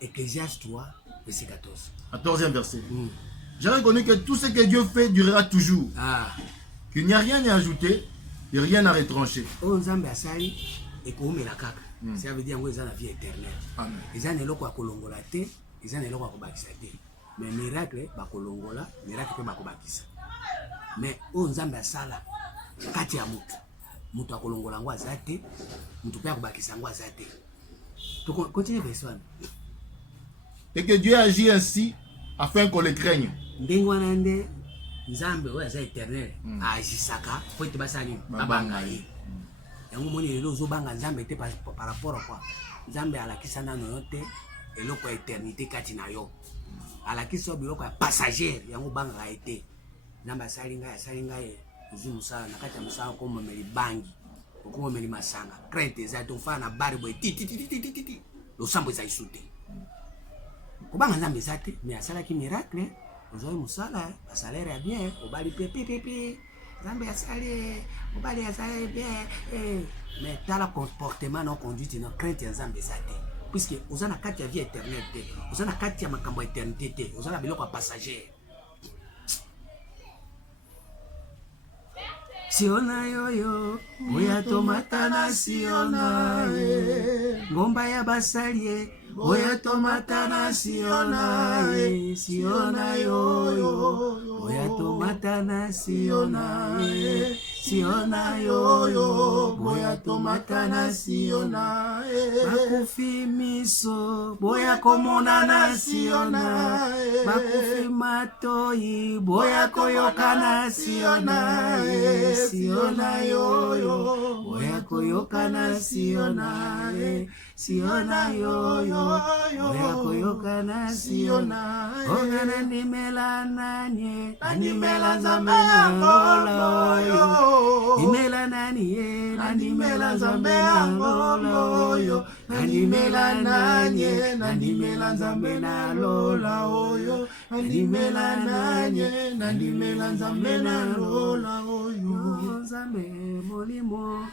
Ecclésiaste 3 verset 14 14e verset. J'ai reconnu que tout ce que Dieu fait durera toujours. Qu'il n'y a rien à ajouter et rien à retrancher. Ça veut dire que la vie éternelle. Ils ont le droit kolongola te, ils ont le droit bakisa te. Mais miracle ba kolongola, miracle pe ba bakisa. Mais o nzambe asala kati ya mutu. Mutu akolongola ngo azate, mutu pe bakisa ngo azate. Tu continues verset 1. Et que Dieu agit ainsi afin qu'on le craigne. Ndengwanande nzambe oyo aza éternel agisaka po ete basali babanga ye yango moni lelo ozobanga nzambe te par rapport à quoi nzambe alakisa nano yo te eloko ya éternité kati na yo alakisa biloko ya passager yango banga ye te nzambe asali ngai ozwi mosala na kati ya mosala okomomeli bangi okomomeli masanga crainte eza te ofala na bare boye titititititi losambo eza isu te kobanga nzambe eza te mais asalaki miracle ozwi mosala basalere ya bien obali pepepepe nzambe asali mobali asali bien mais tala comportement na conduite na crainte ya nzambe eza te puisque oza na kati ya vie éternelle te oza na kati ya makambo ya éternité te oza na biloko ya passager. Siona yoyo oya tomata na Siona ngomba ya basalie oya tomata na Siona Siona yoyo oya tomata na Siona Siona yoyo boya tomata na Siona bakufi miso boya komona na Siona bakufi matoi boya koyoka na Siona Siona yoyo boya koyoka na Siona Siona yoyo boya koyoka na Siona ongana nimela nanye animela nzambe na lola oyo nimela nani ye nanimela nzambe na lola oyo nanimela nanye nanimela nzambe na lola oyo nanimela nanye nanimela nzambe na lola oyo nzambe molimo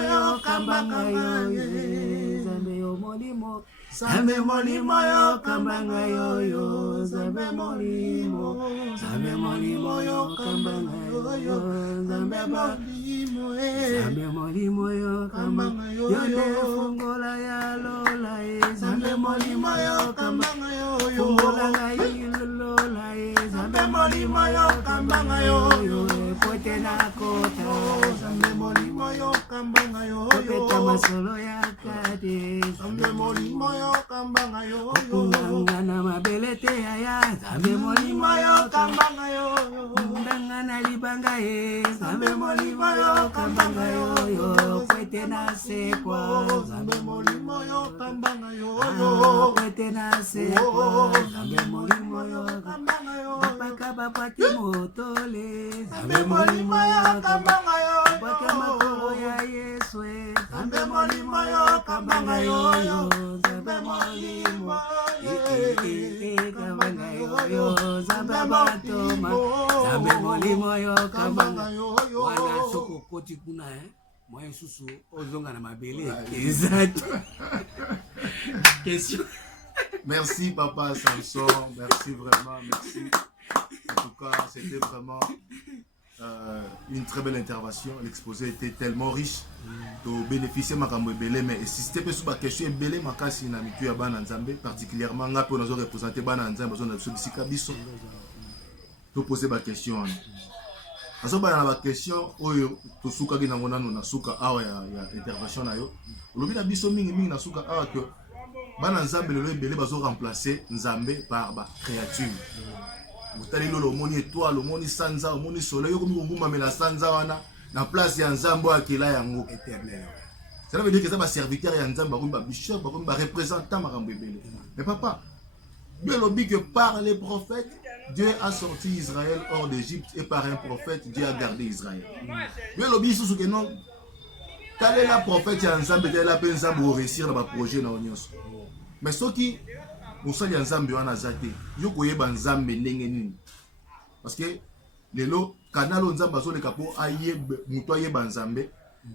yo kambanga yo nzambe yo molimo Zambe molimo yo kambanga yo Zambe molimo yo kambanga yo Zambe molimo yo kambanga yo Yonde fungola ya lola Zambe molimo yo kambanga yo Fungola ga lola Zambe molimo yo kambanga yo Pote na kota Zambe molimo yo kambanga yo Peta masolo ya kade Zambe molimo yo kambanga yo Kungangana mabelete ya Zambe molimo yo kambanga yo Ndangana libanga Zambe molimo yo kambanga yo Kwete na sekwa Zambe molimo yo kambanga yo Kwete na sekwa Zambe molimo yo kambanga yo Bapaka bapati motole Zambe molimo yo kambanga yo Bapaka makoro ya Yeswe Zambe molimo yo kambanga yo Zambe molimo kambanga yo Zambe batoma Zambe molimo yo kambanga yo wana soko koti kuna moi susu ozonga na mabele exact question. Merci Papa Samson, merci vraiment, merci. En tout cas, c'était vraiment une très belle intervention. L'exposé était tellement riche. De bénéficier de ma belé, mais si c'était sur ma question belé, ma casse na mitu ya bana nzambe, particulièrement nga po nazo représenter bana nzambe zo na bisika biso. To poser ma question. Azo bana na question oyo to suka gi na ngona na suka awa ya intervention na yo. Lobi na biso mingi na suka awa que bana nzambe le belé bazo remplacer nzambe par ba créature. Mutali lolo moni étoile, moni sanza, moni soleil, comme ngumba mela sanza wana na place ya nzambo akela yango éternel. Ça veut dire que ça va serviteur ya nzambe ba bishop, ba représentant makambo ebele. Mais papa, Dieu lobby que par les prophètes, Dieu a sorti Israël hors d'Égypte et par un prophète, Dieu a gardé Israël. Dieu lobby sous que non. Quel est la prophète ya nzambe de la pe nzambe au réussir dans ba projet na onyos. Mais ce qui mosali ya nzambe wana zate yo koyeba nzambe ndenge nini parce que lelo canal nzambe azoleka po ayebe muto ayeba nzambe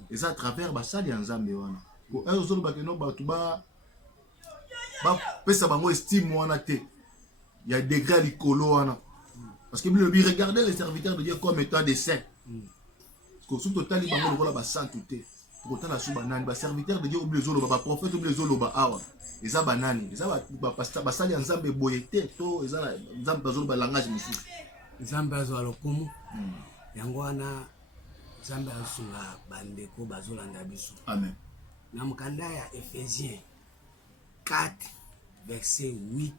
eza à travers basali ya nzambe wana ko ezo ba keno ba tuba ba pesa bango estime wana te ya degré likolo wana parce que lui regardez les serviteurs de Dieu comme étant des saints ko sous total bango lokola ba sainteté ko tala suba nani ba serviteurs de Dieu oublie zolo ba prophète oublie zolo ba awa eza banani eza ba pasteur basali ya nzambe boyete to eza nzambe bazolo ba langage mususu nzambe azo alokumu yango wana nzambe asunga bandeko bazolanda biso amen na mukanda ya Ephésiens 4 verset 8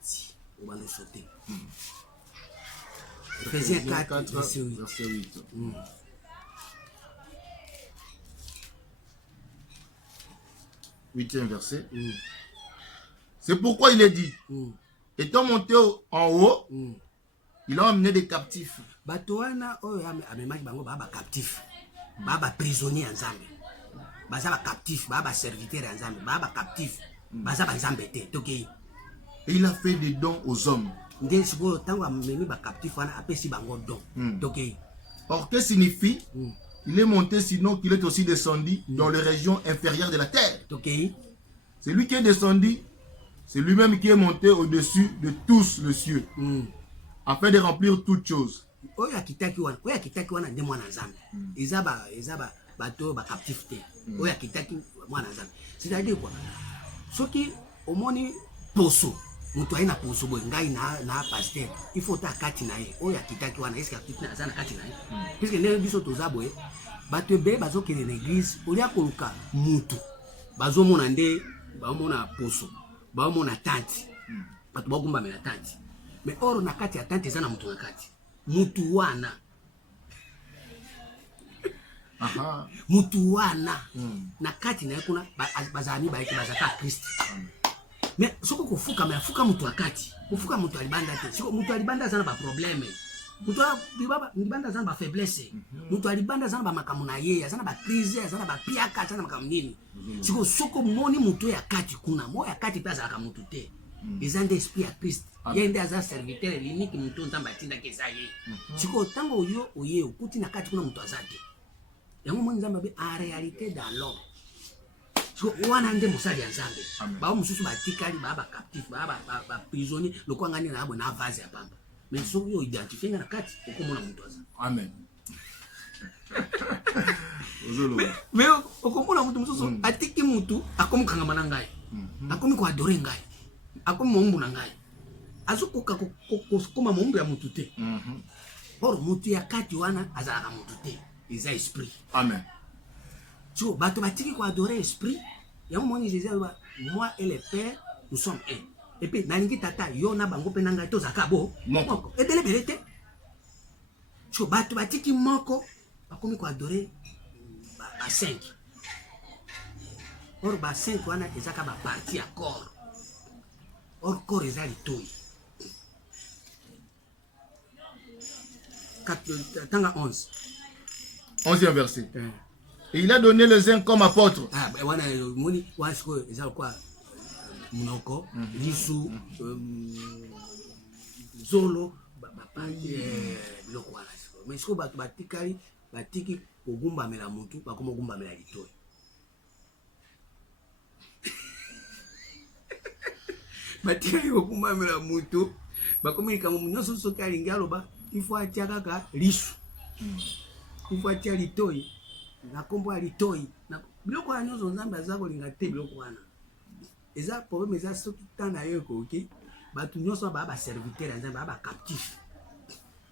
obalo sauter Ephésiens 4 verset 8 8e verset. C'est pourquoi il est dit, étant monté en haut, il a emmené des captifs bato wana oyo amemaki bango ba captif ba prisonnier nzambe baza ba captif ba serviteur nzambe ba captif baza ba nzambe te tokei. Et il a fait des dons aux hommes. Nde siko tango amemi ba captif wana apesi bango don tokei. Or que signifie il est monté sinon qu'il est aussi descendu dans les régions inférieures de la terre. Okay. C'est lui qui est descendu, c'est lui-même qui est monté au-dessus de tous les cieux, afin de remplir toutes choses. Oya kitaki wana nde mwana nzambe. Ezaba bato ba captif te. Oya kitaki mwana nzambe. C'est-à-dire quoi? Soki omoni poso, mutu aina poso boy ngai na pasteur, il faut ta kati na ye. Oya kitaki wana est-ce que kitna zana kati na ye? Puisque ne biso toza boy, bato be bazo kene na église, olia koluka mutu. Bazo mona nde, ba mona poso, ba mona tante. Bato ba gumba mena tante. Mais oro na kati ya tante zana mutu na kati. Mutu wana. Aha. Mutu wana. Na kati na kuna bazami ba bazaka Christ. Mais soko kufuka mais fuka mutu akati. Kufuka mutu alibanda te. Siko mutu alibanda zana ba problème. Mutu alibanda zana ba faiblesse. Mutu alibanda zana ba makamu na yeye, zana ba crise, zana ba piaka, zana makamu nini. Siko soko moni mutu ya kati kuna, mo ya kati pesa aka mutu te. Les ans d'esprit à Christ. Il y a un des serviteurs l'unique mutu nzamba tinda kezaye. Siko tango oye okuti na kati kuna mutu azate. Yango moni nzamba be en réalité dans l'homme. So wana nde musali ya nzambe. Ba mususu batikali ba captif ba prisonnier lokwa ngani na abo na vase ya pamba. Mais so yo identifier na kati okomona mutu aza. Amen. Mais okomona mutu mususu atiki mutu akomukanga manangai. Akomi ko adore ngai. Akomi mombu na ngai. Azukuka koma mombu ya mutu te. Or mutu ya kati wana azala mutu te. Eza esprit. Amen. So, bato batiki ko adorer esprit. Ya moni Jésus moi et le Père nous sommes un. Et puis nalingi tata yo na bango pe nanga to zakabo. Moko. Et bele belete. So bato batiki moko bakomi ko adorer ba 5. Or ba 5 wana ezaka ba partie à corps. Or corps ezali toyi. Tanga 11. 11e verset. Et il a donné les uns comme apôtres. Ah, wana moni wasko ezal quoi munoko lisu zolo papa biloko wana. Mais siko bato batiki kogumba mela mutu bakoma gumba mela litoi. Batiki kogumba mela mutu bakomi kama munyoso soki alingi aloba il faut atia kaka lisu. Il faut atia litoi. Na kombo ya litoi na biloko wana nyozo nzambe aza kolinga te biloko wana eza problème eza soki tana yo koki batu nyoso ba serviteur ya nzambe ba captif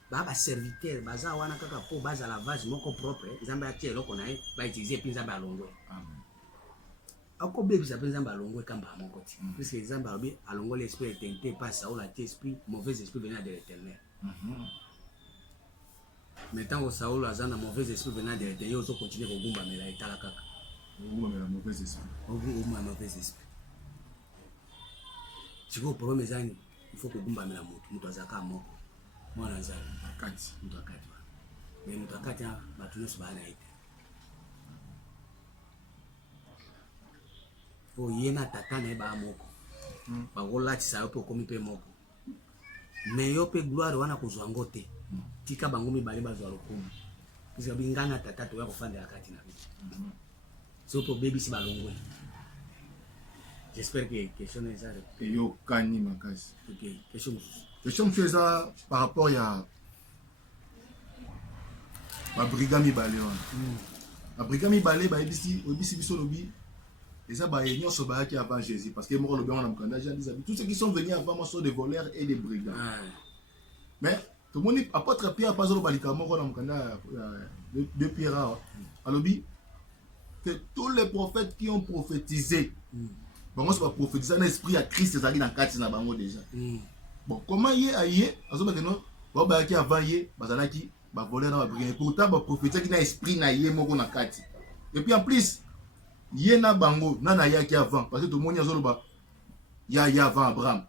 ba serviteur baza wana kaka po baza la vase moko propre nzambe atie eloko na ye ba utiliser puis nzambe alongwe. Ako bebisa pe nzambe alongwe kamba moko ti puisque nzambe alobi alongwe l'esprit tenté par Saoul a esprit mauvais esprit venant de l'Éternel. Mais tant que Saoul a un mauvais esprit venant de l'Éternel, il faut continuer à gumba mais la etala kaka. Gumba mais la mauvais esprit. Gumba mauvais esprit. Si vous problème ezani, il faut que gumba mais la mutu azaka moko. Mwana nzali akati, mutu akati. Mais mutu akati batu nyonso ba na ite. Po yena tata na ba moko. Ba golati sa yo pe komi pe moko. Mais yo pe gloire wana kozwa ngote. Tika bango mibale bazwa lokumu. Kisa bingana tata to ya kufanda ya kati na bitu. So pour baby si balongwe. J'espère que question est ça. Et yo kani makasi. OK, question. Question tu ça par rapport à ba brigami balé wana. Ba brigami balé ba ebisi biso lobi. Et ça ba nyonso ba ki avant Jésus parce que moko lobi wana mukanda Jean disait tous ceux qui sont venus avant moi sont des voleurs et des brigands. Mais tout le monde apôtre Pierre pas balika moko na mukanda de Pierre alobi que tous les prophètes qui ont prophétisé bon on se va prophétiser un esprit à Christ ezali na kati na bango déjà. Bon comment yé ayé azoba que non ba ki avant yé bazalaki ba voler na ba brigand pourtant ba prophétiser qui na esprit na yé moko na kati. Et puis en plus yé na bango na yaki avant parce que tout le monde azoloba ya avant Abraham.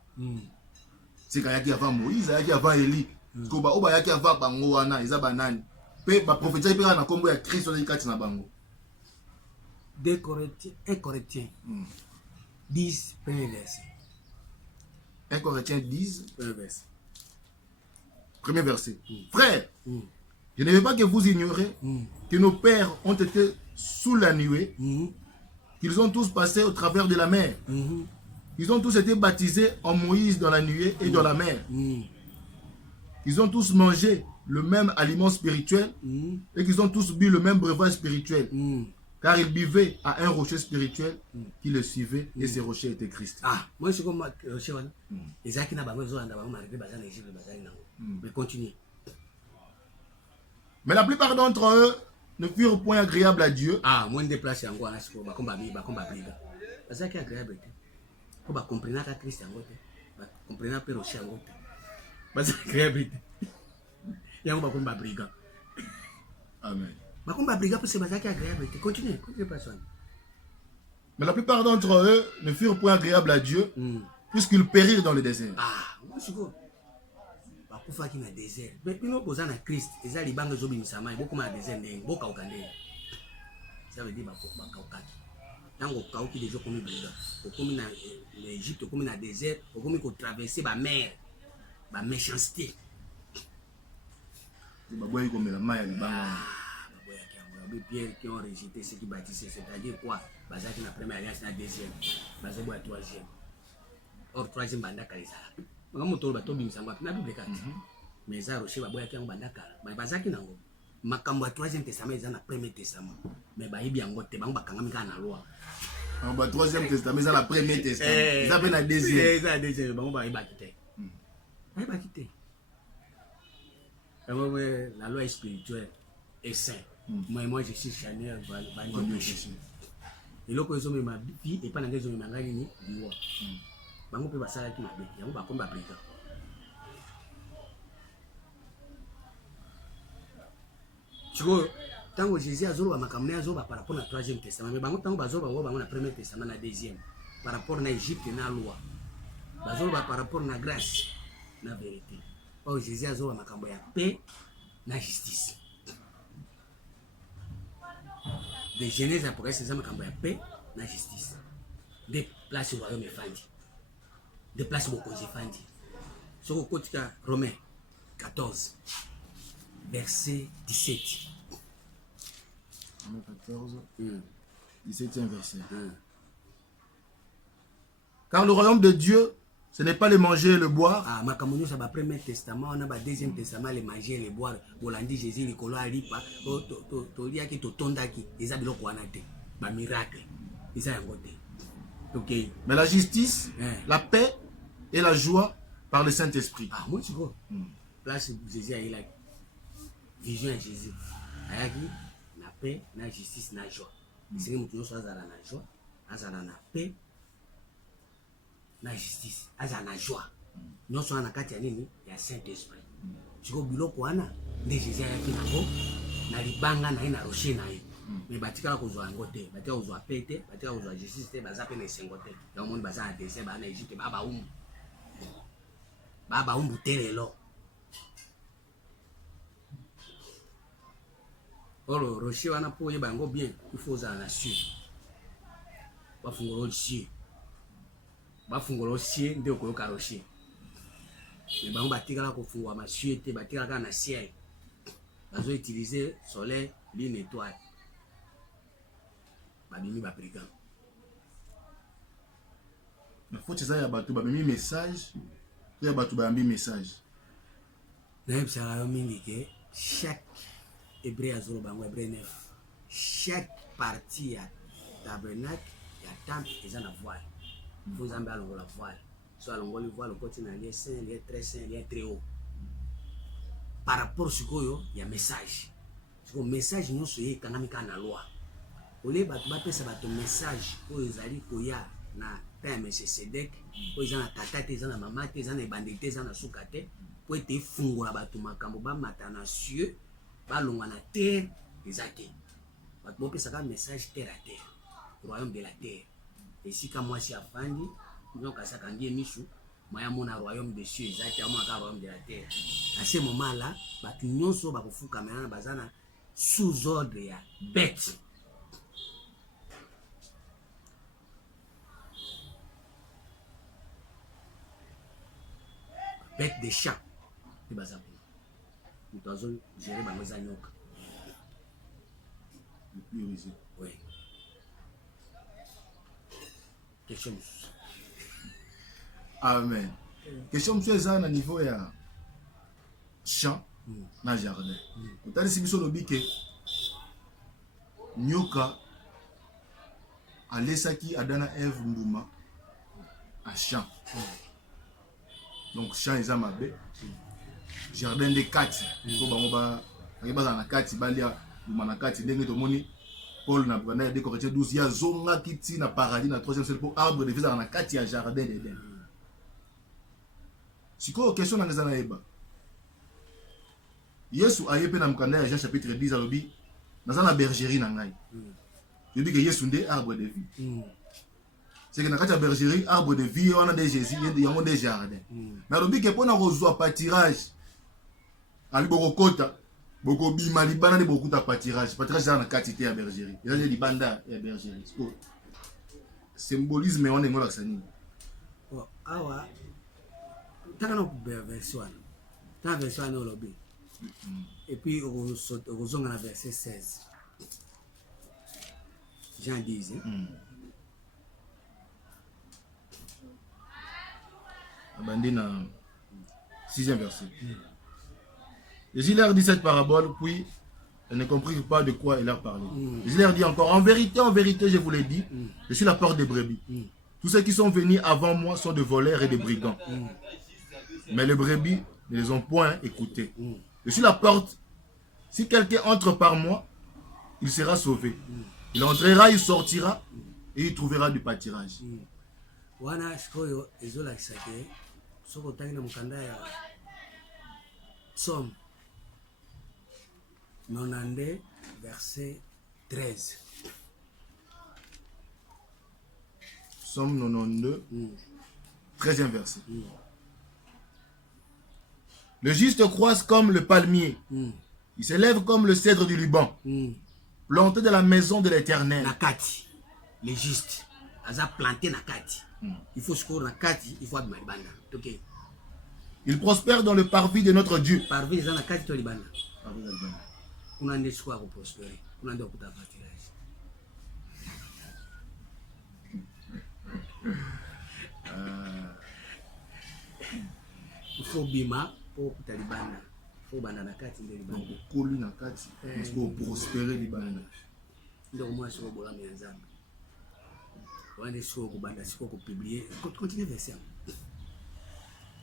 C'est quand yaki avant Moïse, yaki avant Élie. ko ba oba yaki ava bango wana eza banani pe ba prophétie pe na kombo ya Christ on kati na bango 1 Corinthiens 10 premier verset. 1 Corinthiens 10 premier verset. Premier verset. Frère, je ne veux pas que vous ignorez que nos pères ont été sous la nuée, qu'ils ont tous passé au travers de la mer. Ils ont tous été baptisés en Moïse dans la nuée et dans la mer. Ils ont tous mangé le même aliment spirituel et qu'ils ont tous bu le même breuvage spirituel. Car ils buvaient à un rocher spirituel qui le suivait et ce rocher était Christ. Ah, moi je suis comme rocher. Mais continue. Mais la plupart d'entre eux ne furent point agréables à Dieu. Ah, moi je déplace en quoi là, comme ça qui est agréable. Faut pas comprendre que Christ en côté. Comprendre que rocher en côté. Parce que agréable. Il y a un peu de brigand. Amen. Continue. Mais la plupart d'entre eux ne furent point agréables à Dieu, puisqu'ils périrent dans le désert. Ah, moi je go. Ba kufa ki na désert. Mais pino boza na Christ, eza libanga zo bimisama, beaucoup na désert ndenge, boka okande. Ça veut dire ba kaukaki. Tango kauki déjà comme brigand. Comme na l'Égypte, comme na désert, comme ko traverser ba mer, ba méchanceté. Ba boy comme la maille libanga. Pierre qui ont rejeté ceux qui bâtissaient, c'est-à-dire quoi? Bazaki na première alliance na deuxième, bazaki na troisième. Or troisième bandaka les arabes. Ngamo tolo bato bimisanga na Bible kati. Mais ça rocher ba boya ki ngo bandaka. Ba bazaki nango. Makambo ya troisième testament eza na premier testament. Mais ba yibi yango te bango bakangami ka na loi. Ba troisième testament eza na premier testament. Eza pe na deuxième. Eza na deuxième bango ba yiba kité. Ba yiba kité. La loi est spirituelle et sainte. Moi je suis Chanel et loko ezo ma vie et pas na ngezo ma ngani ni liwa bango pe basala ki mabe yango ba komba brika chiko tango Jésus azolo ba makamne azoba par rapport na troisième testament mais bango tango bazoba bango na premier testament na deuxième par rapport na Égypte na loi bazolo ba par rapport na grâce na vérité. Oh Jésus azoba makambo ya paix na justice. De Genèse à Apocalypse, c'est ça ma paix, la justice. Des places au royaume Fandi. Des places au congé Fandi. Sur le côté Romains 14, verset 17. Romains 14, 17e verset. Car le royaume de Dieu, ce n'est pas le manger et le boire. Ah, ma camonio, ça va premier testament, on a le deuxième testament, le manger et le boire. Bolandi Jésus, le colo alipa, tolia qui totonda qui, ils ont biloko anate, ba miracle, ils ont un côté. Ok. Mais la justice, la paix et la joie par le Saint-Esprit. Ah, moi, tu vois. Place Jésus a eu la vision à Jésus. Ayaki, la paix, la justice, la joie. C'est que nous sommes dans la joie, dans la paix. La justice, aza na joie. Nous sommes na kati ya nini ya Saint-Esprit. Chiko biloko wana nde Jésus ayaki nango na libanga na ye na rocher na ye. Mais batikala kozwa yango te, batikala kozwa paix te, batikala kozwa justice te, baza pe na esengo te. Yango moni baza na désert, baza na Égypte, baba umbu. Baba umbu te lelo. Olo rocher wana po yeba yango bien, il faut ozala na cieux. Bafungola cieux. Bafungola cieux nde okoyoka rocher. Mais bango batikala kofungwa masieux te, batikala kaka na ciel. Bazo utiliser soleil, lune, étoile. Babimi ba brigand. Mais faut que ça ya bato babimi message, ya bato bayambi message. Na yebisaka yo mingi ke chaque hébreu azolo bango hébreu 9. Chaque partie ya tabernacle ya temple eza na voile. Vous en allez la voile. Soit l'ongoli voile au côté na lié saint, lié très haut. Par rapport à ce qu'il y a message. Ce message nous soyez quand même na loi. Au lieu de ça va message pour les alliés koya na père monsieur Sedek, pour les na tata, les na maman, les na bandits, les na soukate, pour être fungola bato makambo ba matana cieux, ba longa na terre, les athées. Bato pe ça message terre à terre, royaume de la terre. Et si comme moi si afandi, donc à ça quand michu, moya mona royaume des cieux ezaki amona royaume de la terre. À ce moment là bato nyonso bakofuka maintenant bazana sous ordre ya bête. Bête des champs. Et baza nous devons gérer bango za nyoka. Prioriser. Oui. Question. Amen. Question monsieur eza na niveau ya champ na jardin. Otali si biso lobi ke nyoka alesaki Adana Eve mbuma à champ. Donc champ eza mabe. Jardin de kati. So bango ba na kati balia mbuma na kati ndenge tomoni Paul na bana de Corinthiens 12 ya zonga kiti na paradis na troisième ciel pour arbre de vie na kati ya jardin d'Éden. Siko question na ngeza na eba. Yesu ayepe na mkanda ya Jean chapitre 10 alobi naza na bergerie na ngai. Yebi que Yesu nde arbre de vie. C'est que na kati ya bergerie arbre de vie wana de Jésus yango de jardin. Na lobi que pona kozwa pâturage ali bokota boko bima libana de bokuta pâturage na kati te ya bergerie. Eza de libanda ya bergerie. Symbolisme wana ngola sani. Awa taka na version ta version no lobby. Et puis on a verset 16. Jean 10. Abandé na 6e verset. Jésus leur dit cette parabole, puis elle ne comprit pas de quoi il leur parlait. Jésus leur dit encore, en vérité, je vous l'ai dit, je suis la porte des brebis. Tous ceux qui sont venus avant moi sont de voleurs et de brigands. Mais les brebis ne les ont point écoutés. Je suis la porte. Si quelqu'un entre par moi, il sera sauvé. Il entrera, il sortira et il trouvera du pâturage. Wana shikoyo ezola kisake soko tangi na mukanda ya Psaume 92 verset 13. Psaume 92 13e verset. Le juste croise comme le palmier. Il s'élève comme le cèdre du Liban. Planté de la maison de l'Éternel. Nakati. Le juste. Aza planté nakati. Il faut score nakati, il faut abibanda. OK. Il prospère dans le parvis de notre Dieu. Parvis za nakati to libanda. Kuna nde score ko prospérer. Kuna nde okuta pâturage. Il faut bima pour okuta libanda. Faut banda nakati nde libanda. Donc koli nakati, parce que prospérer libanda. Donc moi je suis au bola mais nzambe. Continue verset.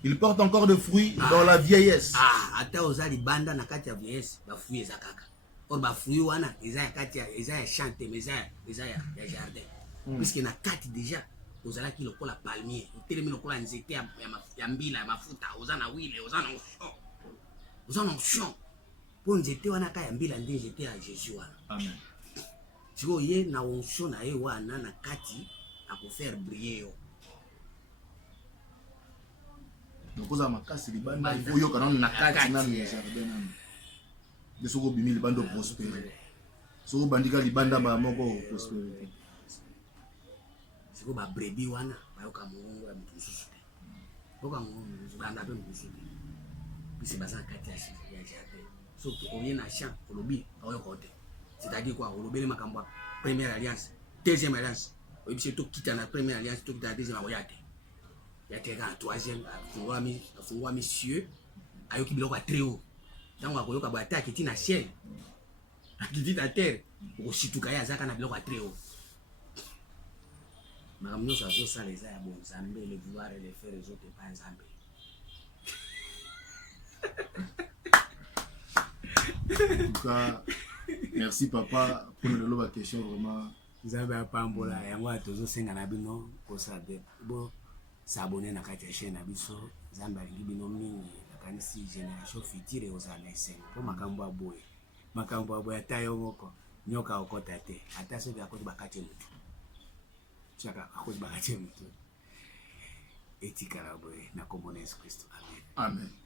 Il porte encore de fruits dans la vieillesse. Ata ozali banda na kati ya vieillesse, ba fruits eza kaka. Or ba fruits wana eza ya kati ya eza ya chante mais eza ya jardin. Puisque na kati déjà ozala ki lokola palmier, otelemi lokola nzete ya mbila ya mafuta, ozana wile, ozana onction. Ozana onction. Po nzete wana ka ya mbila nde nzete ya Jésus wana. Amen. Tiko ye na onction na ye wana na kati pour faire briller. Donc oza makasi libanda il faut yoka na kati na jardin na. De soko bimi libanda prospérer. Soko bandika libanda ba moko prospérer. Siko ba brebis wana ba yoka mongo ya mususu. Yoka mongo banda pe mususu. Bisi baza kati ya jardin. So on vient na champ olobi oyo kote. C'est-à-dire quoi olobele makambo première alliance, deuxième alliance. Oui, c'est tout quitte la première alliance, tout quitte la deuxième alliance. Il y a la troisième, à monsieur, à qui bloque à très haut. Tant qu'on a un attaque qui est dans le ciel, qui dit à terre, aussi tout cas, ça a bloqué à très haut. Madame, nous avons ça les airs, bon, Zambé, les vouloir et les faire les autres, pas Zambé. En tout cas, merci papa pour nous la question vraiment. Nzambe apambola yango tozosenga na bino kosabe bo s'abonner na kati ya chaîne na biso Nzambe alingi bino mingi nakanisi génération future ozala esengo po makambo aboye ata yo moko nyoka okota te ata soki akoti bakati mutu chaka akoti bakati mutu etikala boye na komona Yesu Kristo. Amen. Amen.